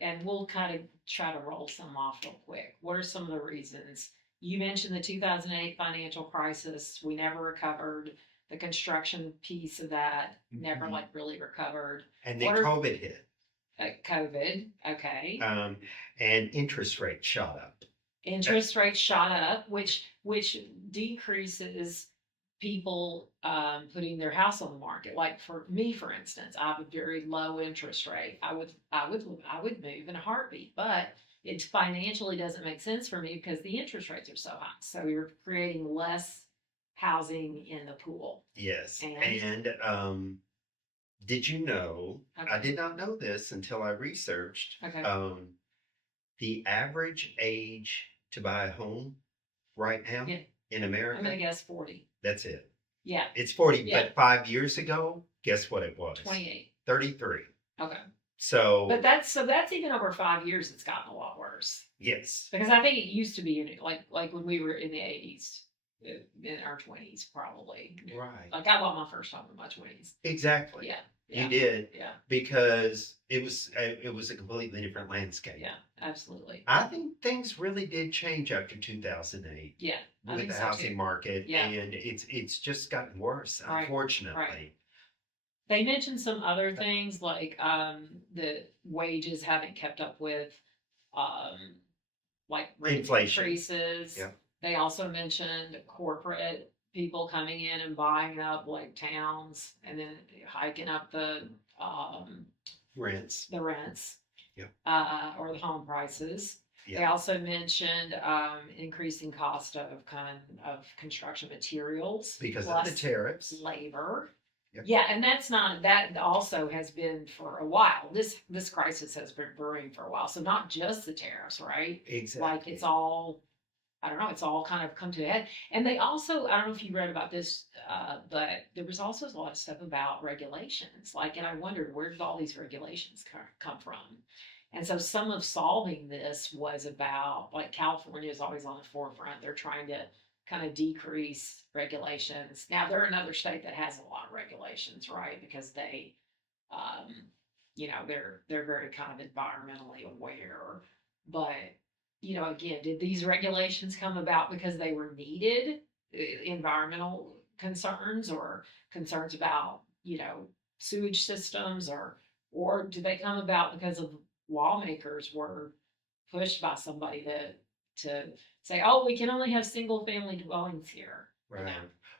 and we'll kind of try to roll some off real quick. What are some of the reasons? You mentioned the 2008 financial crisis. We never recovered. The construction piece of that never like really recovered. And then What are- COVID hit. COVID, okay. And interest rates shot up. Interest rates shot up, which decreases people putting their house on the market. Like for me, for instance, I have a very low interest rate. I would move in a heartbeat, but it financially doesn't make sense for me because the interest rates are so high. So you're creating less housing in the pool. Yes. And did you know, I okay. did not know this until I researched, Okay. the average age to buy a home right now Yeah. in I'm America, gonna guess 40. that's it. Yeah, It's 40, Yeah. but 5 years ago, guess what it was? 28. 33. Okay. So, But that's even over 5 years. It's gotten a lot worse yes, because I think it used to be like when we were in the 80s, in our 20s probably. right. Like I bought my first home in my 20s. Exactly. Yeah. You did, Yeah. because it was a completely different landscape. Yeah. Absolutely. I think things really did change after 2008 Yeah. I with think the so housing too. market, Yeah. and it's just gotten worse, Right, unfortunately. right. They mentioned some other things like the wages haven't kept up with um, like rent Inflation. increases. Yeah. They also mentioned corporate people coming in and buying up like towns and then hiking up Rents. the rents. Yeah. Or the home prices. They Yeah. also mentioned increasing cost of construction materials Because of the plus tariffs. labor. Yep. Yeah, and that also has been for a while. This crisis has been brewing for a while. So not just the tariffs, right? Exactly. Like it's all, I don't know, it's all kind of come to a head. And they also, I don't know if you read about this, but there was also a lot of stuff about regulations. Like, and I wondered where did all these regulations come from? And so some of solving this was about, like California is always on the forefront. They're trying to kind of decrease regulations. Now they're another state that has a lot of regulations, right? Because they, they're very kind of environmentally aware. But again, did these regulations come about because they were needed? Environmental concerns or concerns about sewage systems, or did they come about because of lawmakers were pushed by somebody to say, oh, we can only have single family dwellings here. Right.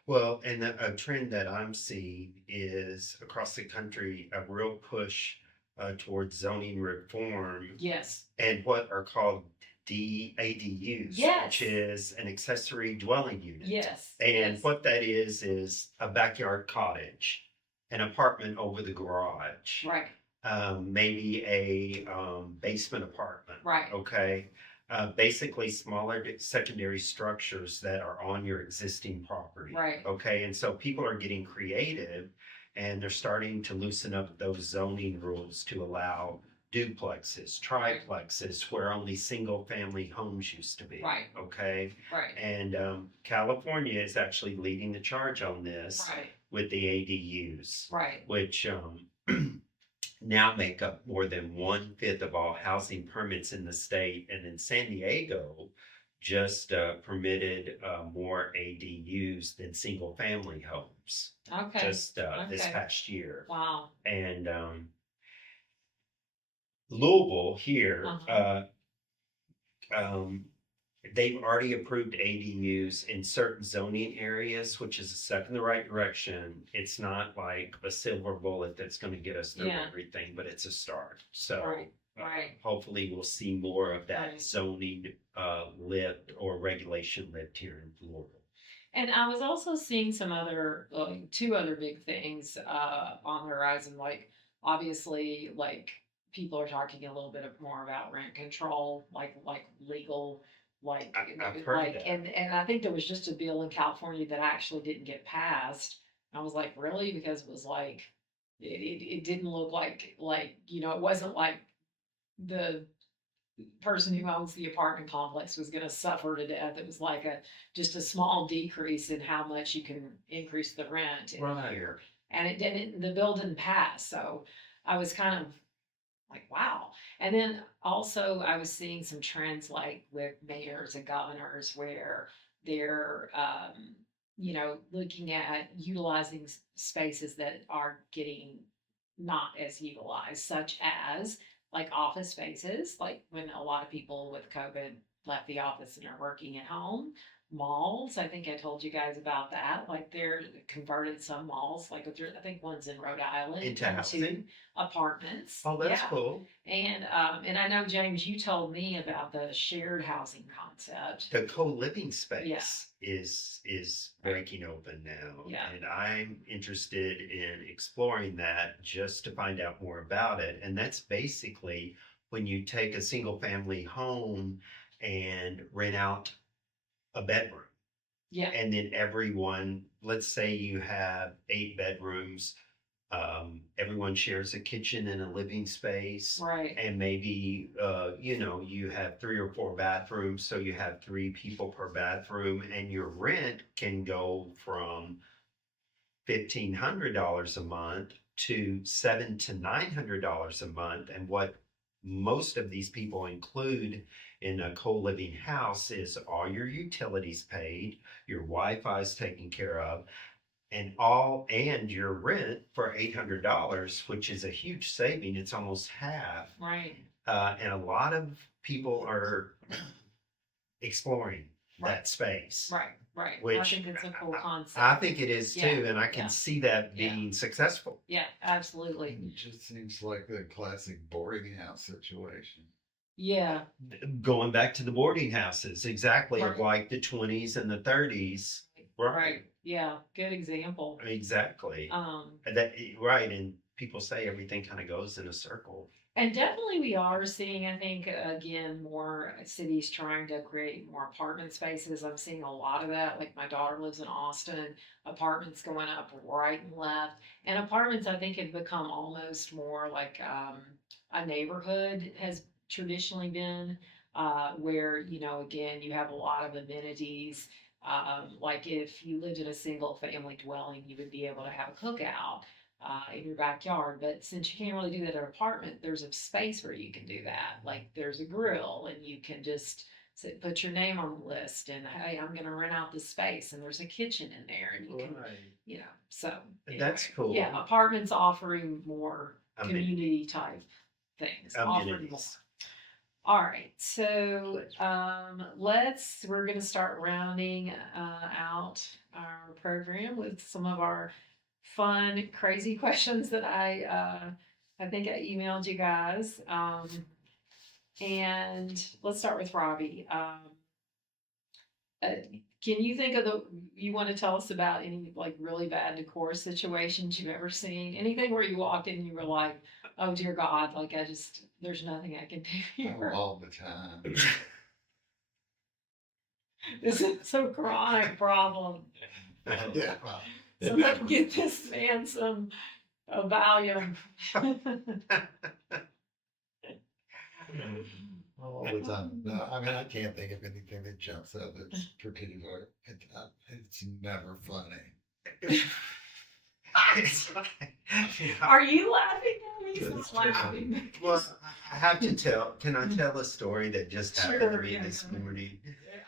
Well, and a trend that I'm seeing is across the country a real push towards zoning reform. Yes. And what are called ADUs, Yes. which is an accessory dwelling unit. Yes. And yes. what that is a backyard cottage, an apartment over the garage. Right. Maybe a basement apartment. Right. Okay. Basically smaller secondary structures that are on your existing property. Right. Okay. And so people are getting creative and they're starting to loosen up those zoning rules to allow duplexes, triplexes, where only single family homes used to be. Right. Okay. Right. And California is actually leading the charge on this. Right. With the ADUs. Right. Which now make up more than 1/5 of all housing permits in the state. And then San Diego just permitted more ADUs than single family homes. Okay. Just this past year. Wow. And Louisville here, they've already approved ADUs in certain zoning areas, which is a step in the right direction. It's not like a silver bullet that's going to get us through everything, but it's a start. So hopefully we'll see more of that zoning lift or regulation lift here in Louisville. And I was also seeing some other, two other big things on the horizon. Like, obviously, like people are talking a little bit more about rent control, like legal, I've heard like, that. and I think there was just a bill in California that actually didn't get passed. I was like, really? Because it was like, it didn't look like it wasn't like the person who owns the apartment complex was going to suffer to death. It was like a just a small decrease in how much you can increase the rent in a year, and it didn't. The bill didn't pass, so I was kind of like, wow. And then also, I was seeing some trends like with mayors and governors where they're, looking at utilizing spaces that are getting not as utilized, such as like office spaces, like when a lot of people with COVID left the office and are working at home. Malls, I think I told you guys about that. Like they're converted some malls, like I think one's in Rhode Island, Into into housing. apartments. Oh, that's Yeah. cool. And I know, James, you told me about the shared housing concept. The co-living Yeah. space is breaking open now, Yeah. and I'm interested in exploring that just to find out more about it. And that's basically when you take a single family home and rent out a bedroom. Yeah. And then everyone, let's say you have 8 bedrooms, everyone shares a kitchen and a living space. Right. And maybe, you have 3 or 4 bathrooms, so you have 3 people per bathroom, and your rent can go from $1,500 a month to $700 to $900 a month. And what most of these people include in a co-living house is all your utilities paid, your Wi-Fi is taken care of, and your rent for $800, which is a huge saving. It's almost half. Right. And a lot of people are exploring that space. Right. Right. I Which think it's a cool concept. I think it is too, Yeah, and I can yeah. see that Yeah. being successful. Yeah, absolutely. It just seems like the classic boarding house situation. Yeah. Going back to the boarding houses, exactly, of Right. like the 20s and the 30s. Right. Yeah. Good example. Exactly. Um, Right, and people say everything kind of goes in a circle. And definitely we are seeing, I think, again, more cities trying to create more apartment spaces. I'm seeing a lot of that. Like my daughter lives in Austin, apartments going up right and left. And apartments, I think, have become almost more like a neighborhood has traditionally been, where, again, you have a lot of amenities. Like if you lived in a single family dwelling, you would be able to have a cookout in your backyard. But since you can't really do that in an apartment, there's a space where you can do that. Like there's a grill, and you can just put your name on the list, and hey, I'm going to rent out this space, and there's a kitchen in there, and you can, So That's anyway, cool. Yeah, apartments offering more community type things. Offering more. Amenities. All right, so we're going to start rounding out our program with some of our fun, crazy questions that I think I emailed you guys. And let's start with Robbie. Can you think of you want to tell us about any like really bad decor situations you've ever seen? Anything where you walked in and you were like, oh dear God, like there's nothing I can do here. All the time. This is a chronic problem. Yeah. So let's get this man a Valium. All the time. No, I mean, I can't think of anything that jumps out that's particular. It's never funny. Are you laughing at me? He's not laughing. Well, I have to tell. Can I tell a story that just happened to Sure, me yeah, this go ahead. morning?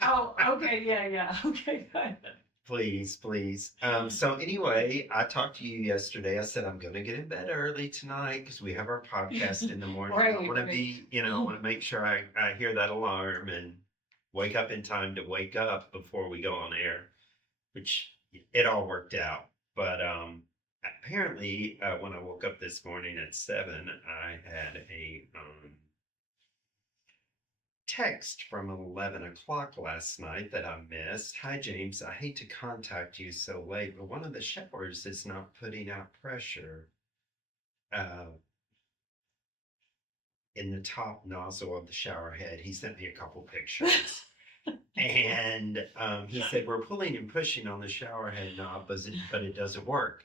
Oh, okay, yeah. Okay, go ahead. Please, please. So anyway, I talked to you yesterday. I said I'm going to get in bed early tonight because we have our podcast in the morning. I Right, want to right. be, I want to make sure I hear that alarm and wake up in time to wake up before we go on air, which it all worked out. But apparently, when I woke up this morning at 7, I had a text from 11 o'clock last night that I missed. Hi, James. I hate to contact you so late, but one of the showers is not putting out pressure uh, in the top nozzle of the shower head. He sent me a couple pictures. And he said, we're pulling and pushing on the shower head knob, but it doesn't work.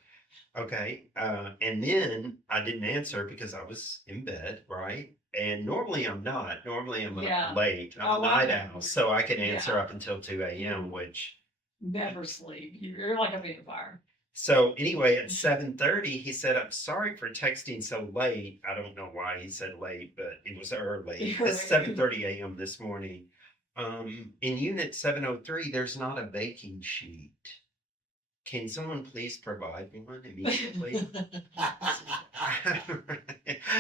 Okay. And then I didn't answer because I was in bed, right? And normally I'm not. Normally I'm Yeah. up late. I'm Oh, a I night know. owl, so I can answer Yeah. up until 2 a.m., which. Never sleep. You're like a vampire. So anyway, at 7:30, he said, I'm sorry for texting so late. I don't know why he said late, but it was early. It's 7:30 a.m. this morning. In unit 703, there's not a baking sheet. Can someone please provide one immediately?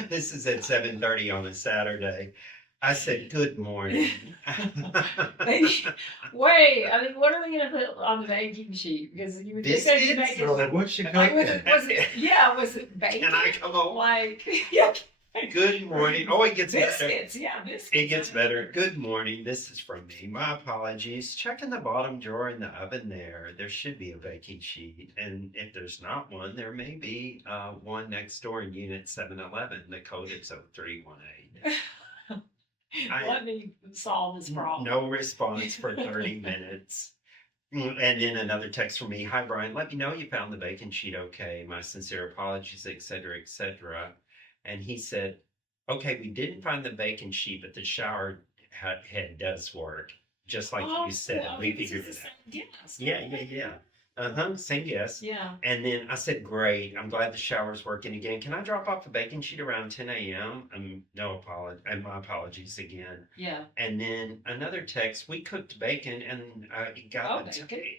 This is at 7:30 on a Saturday. I said, good morning. Wait, I mean, what are we gonna put on the baking sheet? Because you would think they'd be Biscuits? making. So what you Like, cooking? was it bacon? Can I come on? Like, yeah, Good morning. Oh, it gets better. biscuits. Yeah, biscuits. It gets better. Good morning. This is from me. My apologies. Check in the bottom drawer in the oven there. There should be a baking sheet. And if there's not one, there may be one next door in unit 711. The code is 0318. Let me solve this problem. No response for 30 minutes. And then another text from me. Hi, Brian. Let me know you found the baking sheet okay. My sincere apologies, etc., etc. And he said, okay, we didn't find the baking sheet, but the shower head does work. Just like you said. Well, We this figured is it the out. same guess. Yeah. Same guess. Yeah. And then I said, great. I'm glad the shower's working again. Can I drop off the baking sheet around 10 a.m.? No apology. And my apologies again. Yeah. And then another text, we cooked bacon and Bacon.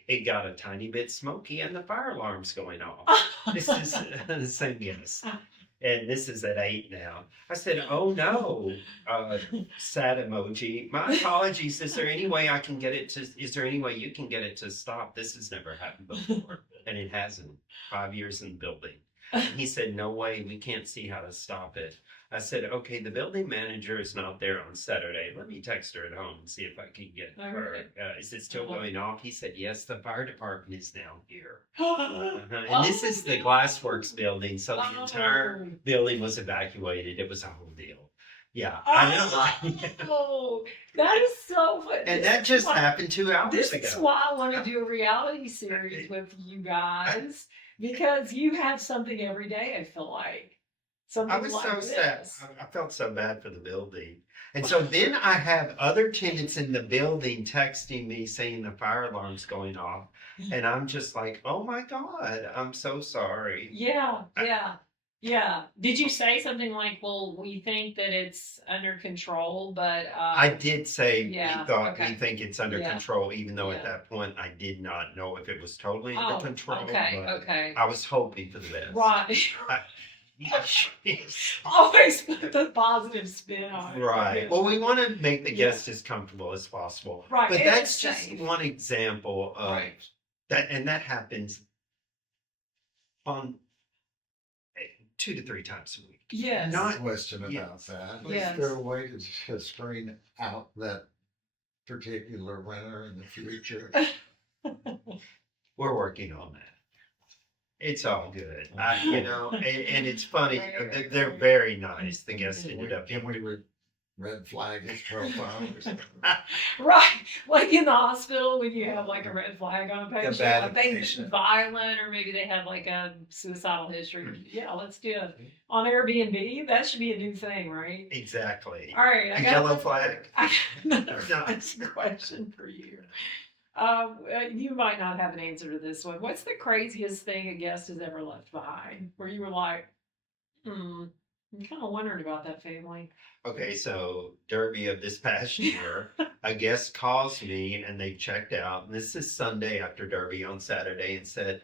it got a tiny bit smoky and the fire alarm's going off. This is the same guess. And this is at 8 now. I said, oh no, sad emoji. My apologies. Is there any way is there any way you can get it to stop? This has never happened before. And it hasn't. 5 years in the building. And he said, no way, we can't see how to stop it. I said, okay, the building manager is not there on Saturday. Let me text her at home and see if I can get her. Is it still going off? He said, yes, the fire department is now here. And this is the Glassworks building, so the entire building was evacuated. It was a whole deal. Yeah, I know. Oh, that is so funny. And that just happened 2 hours This ago. is why I want to do a reality series with you guys, because you have something every day, I feel like. Something I was like so this. sad. I felt so bad for the building. And so then I have other tenants in the building texting me saying the fire alarm's going off. And I'm just like, oh my God, I'm so sorry. Yeah. Did you say something like, well, we think that it's under control, but I did say yeah, we think it's under Yeah. control, even though Yeah. at that point I did not know if it was totally Oh, under control. okay, but okay. I was hoping for the best. Right. Yes. Always put the positive spin on it. Right. Well, we want to make the Yeah. guests as comfortable as possible. Right, But and that's it's just safe. one example of Right. that, and that happens on 2 to 3 times a week. Yes. Not question about Yes. that. Yes. Is there a way to screen out that particular renter in the future? We're working on that. It's all good. And it's funny. They're very nice. The guests ended up. Can we red flag his profile or something? Right. Like in the hospital when you have like a red flag on a patient. bad Like they patient. violent or maybe they have like a suicidal history. Yeah, let's do it. On Airbnb, that should be a new thing, right? Exactly. All right. A yellow flag. That's a question for you. You might not have an answer to this one. What's the craziest thing a guest has ever left behind? Where you were like, I'm kind of wondering about that family. Okay, so Derby of this past year, a guest calls me and they checked out. And this is Sunday after Derby on Saturday and said,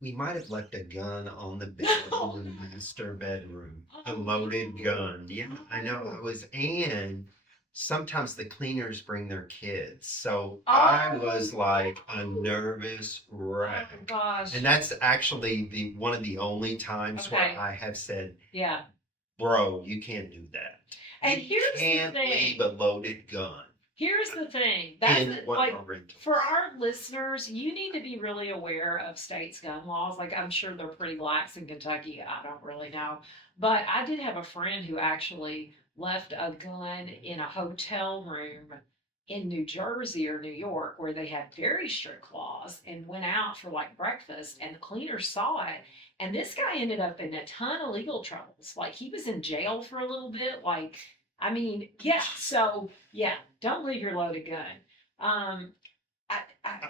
we might have left a gun on the bed in the master bedroom. A loaded gun. Yeah, I know. And sometimes the cleaners bring their kids. So I was like a nervous wreck. Oh gosh. And that's actually one of the only times Okay. where I have said, Yeah. bro, you can't do that. And You here's the can't thing. leave a loaded gun. Here's the thing. That's And what like are rentals? for our listeners, you need to be really aware of states' gun laws. Like I'm sure they're pretty lax in Kentucky. I don't really know. But I did have a friend who actually left a gun in a hotel room in New Jersey or New York where they had very strict laws and went out for like breakfast and the cleaner saw it. And this guy ended up in a ton of legal troubles. Like he was in jail for a little bit. Like, I mean, yeah. So yeah, don't leave your loaded gun. Um,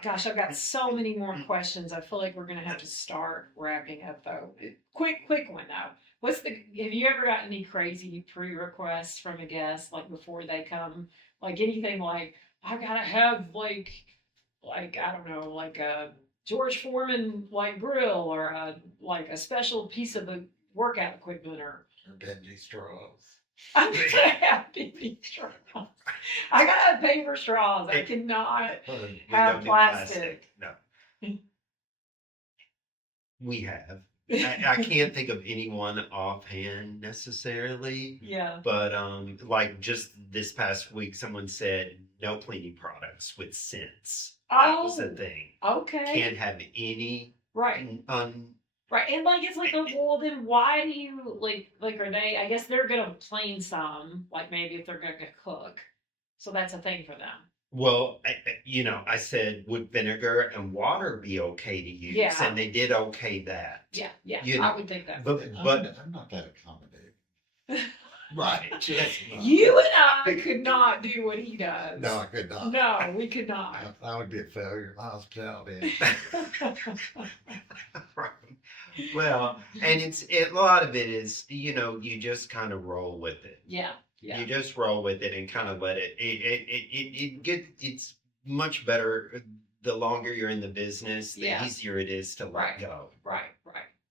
gosh, I've got so many more questions. I feel like we're gonna have to start wrapping up though. Quick one though. Have you ever got any crazy pre-requests from a guest like before they come? Like anything like I gotta have like I don't know like a George Foreman like grill or like a special piece of workout equipment or Benji straws. I'm gonna have baby straws. I gotta have paper straws. I cannot We have don't do plastic. No. We have. I can't think of anyone offhand necessarily, Yeah. but like just this past week, someone said no cleaning products with scents. That was the Oh, thing. okay. Can't have any Right. un. Right. And like it's like, well, then why do you like are they? I guess they're gonna plain some, like maybe if they're gonna cook. So that's a thing for them. Well, I said would vinegar and water be okay to use, Yeah. and they did okay that. Yeah. Yeah. You I know, would think that. But I'm not that accommodating. right, just You and I could not do what he does. No, I could not. No, we could not. I would be a failure in hospitality. right. Well, and a lot of it is, you just kind of roll with it. Yeah. Yeah. You just roll with it and kind of let it. It's much better the longer you're in the business, the Yeah. easier it is to let Right. go. Right.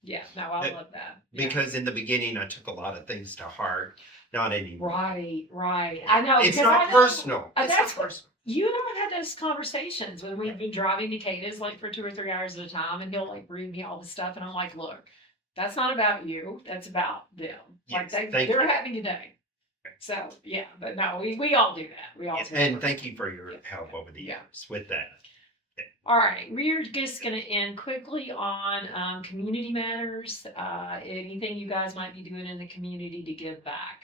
Yeah. No, I love that. Yeah. Because in the beginning, I took a lot of things to heart. Not anymore. Right. I know. It's because not I know- personal. It's that's not personal. You and I have had those conversations when we've been driving to Cada's like for 2 or 3 hours at a time, and he'll like read me all the stuff, and I'm like, look, that's not about you. That's about them. Like Yes, they're having a day. So yeah, but no, we all do that. We all Yes, do and that. thank you for your Yeah. help over the Yeah. years with that. All right, we're just going to end quickly on community matters. Anything you guys might be doing in the community to give back?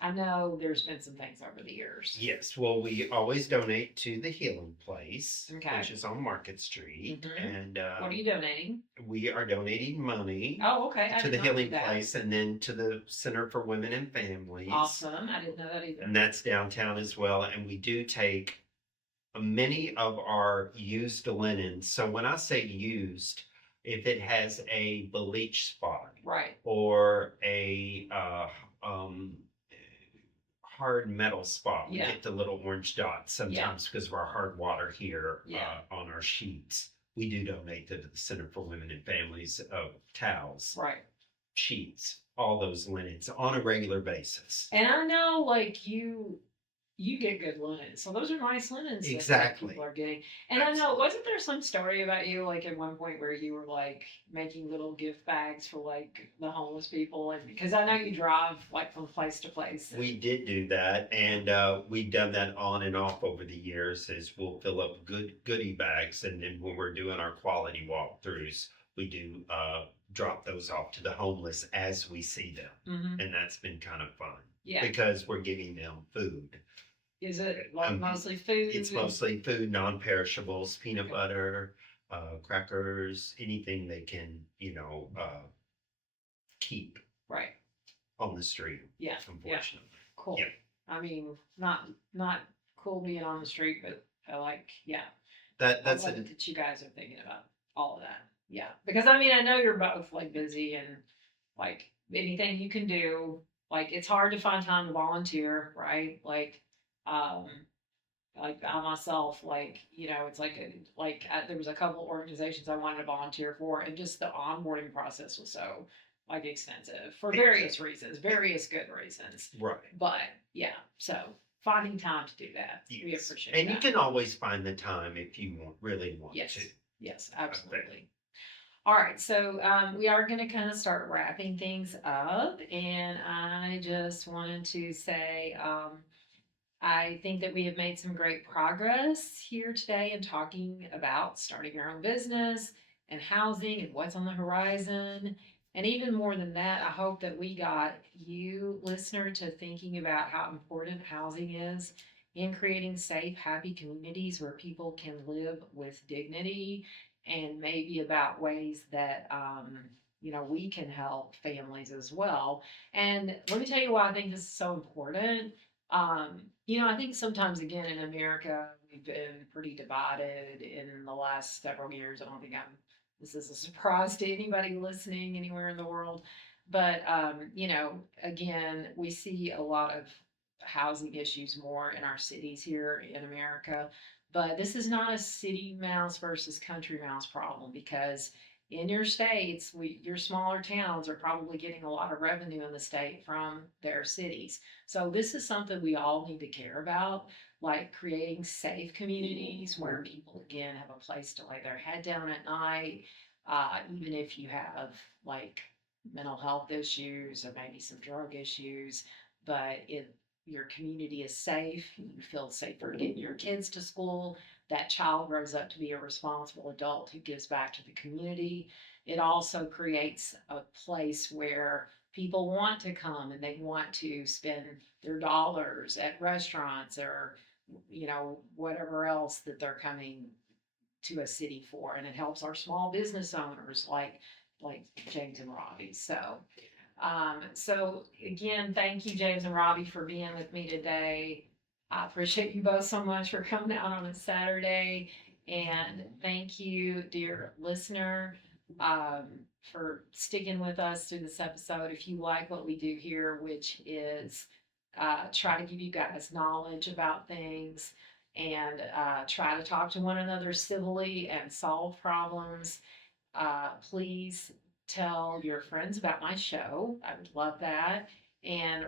I know there's been some things over the years. Yes, well, we always donate to the Healing Place, Okay. which is on Market Street, Mhm. and What are you donating? we are donating money Oh, okay. I to did the not know Healing that. Place, and then to the Center for Women and Families. Awesome. I didn't know that either. And that's downtown as well. And we do take many of our used linen. So when I say used, if it has a bleach spot Right. or a hard metal spot, we Yeah. get the little orange dots sometimes because of our hard water here Yeah. on our sheets. We do donate to the Center for Women and Families of towels, Right. sheets, all those linens on a regular basis. And I know, like you get good linens, so those are nice linens that Exactly. people are getting. And I know, wasn't there some story about you, like at one point, where you were like making little gift bags for like the homeless people? And because I know you drive like from place to place. We did do that, and we've done that on and off over the years. Is we'll fill up goodie bags, and then when we're doing our quality walkthroughs, we do drop those off to the homeless as we see them, Mm-hmm. and that's been kind of fun. Yeah. Because we're giving them food. Is it like Um, mostly food? It's mostly food, non-perishables, peanut Okay. butter, crackers, anything they can, keep Right. on the street. Yeah. Unfortunately. Cool. Yeah. I mean, not cool being on the street, but I like, yeah. That's I like it. that you guys are thinking about all of that. Yeah. Because I mean, I know you're both like busy and like anything you can do. Like it's hard to find time to volunteer, right? Like I myself, like it's there was a couple organizations I wanted to volunteer for, and just the onboarding process was so like extensive for various reasons, various good reasons. Right. But yeah, so finding time to do that, we Yes. appreciate And that. you can always find the time if you really want Yes. to. Yes, absolutely. All right, so we are going to kind of start wrapping things up, and I just wanted to say I think that we have made some great progress here today in talking about starting your own business and housing and what's on the horizon. And even more than that, I hope that we got you, listener, to thinking about how important housing is in creating safe, happy communities where people can live with dignity, and maybe about ways that, we can help families as well. And let me tell you why I think this is so important. I think sometimes again in America, we've been pretty divided in the last several years. I don't think this is a surprise to anybody listening anywhere in the world. But, again, we see a lot of housing issues more in our cities here in America. But this is not a city mouse versus country mouse problem, because in your states, your smaller towns are probably getting a lot of revenue in the state from their cities. So this is something we all need to care about, like creating safe communities where people again have a place to lay their head down at night, even if you have like mental health issues or maybe some drug issues, but your community is safe, you feel safer getting your kids to school. That child grows up to be a responsible adult who gives back to the community. It also creates a place where people want to come and they want to spend their dollars at restaurants or whatever else that they're coming to a city for, and it helps our small business owners like James and Robbie. So again, thank you, James and Robbie, for being with me today. I appreciate you both so much for coming out on a Saturday. And thank you, dear listener, um, for sticking with us through this episode. If you like what we do here, which is try to give you guys knowledge about things and try to talk to one another civilly and solve problems, please tell your friends about my show. I would love that. And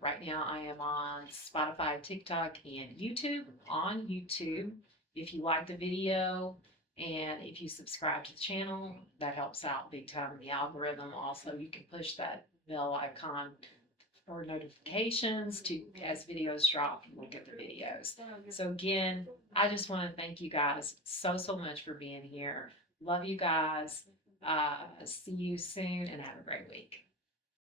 right now I am on Spotify, TikTok, and YouTube. On YouTube, if you like the video and if you subscribe to the channel, that helps out big time in the algorithm. Also, you can push that bell icon for notifications to as videos drop, you will get the videos. So again, I just want to thank you guys so much for being here. Love you guys. See you soon and have a great week.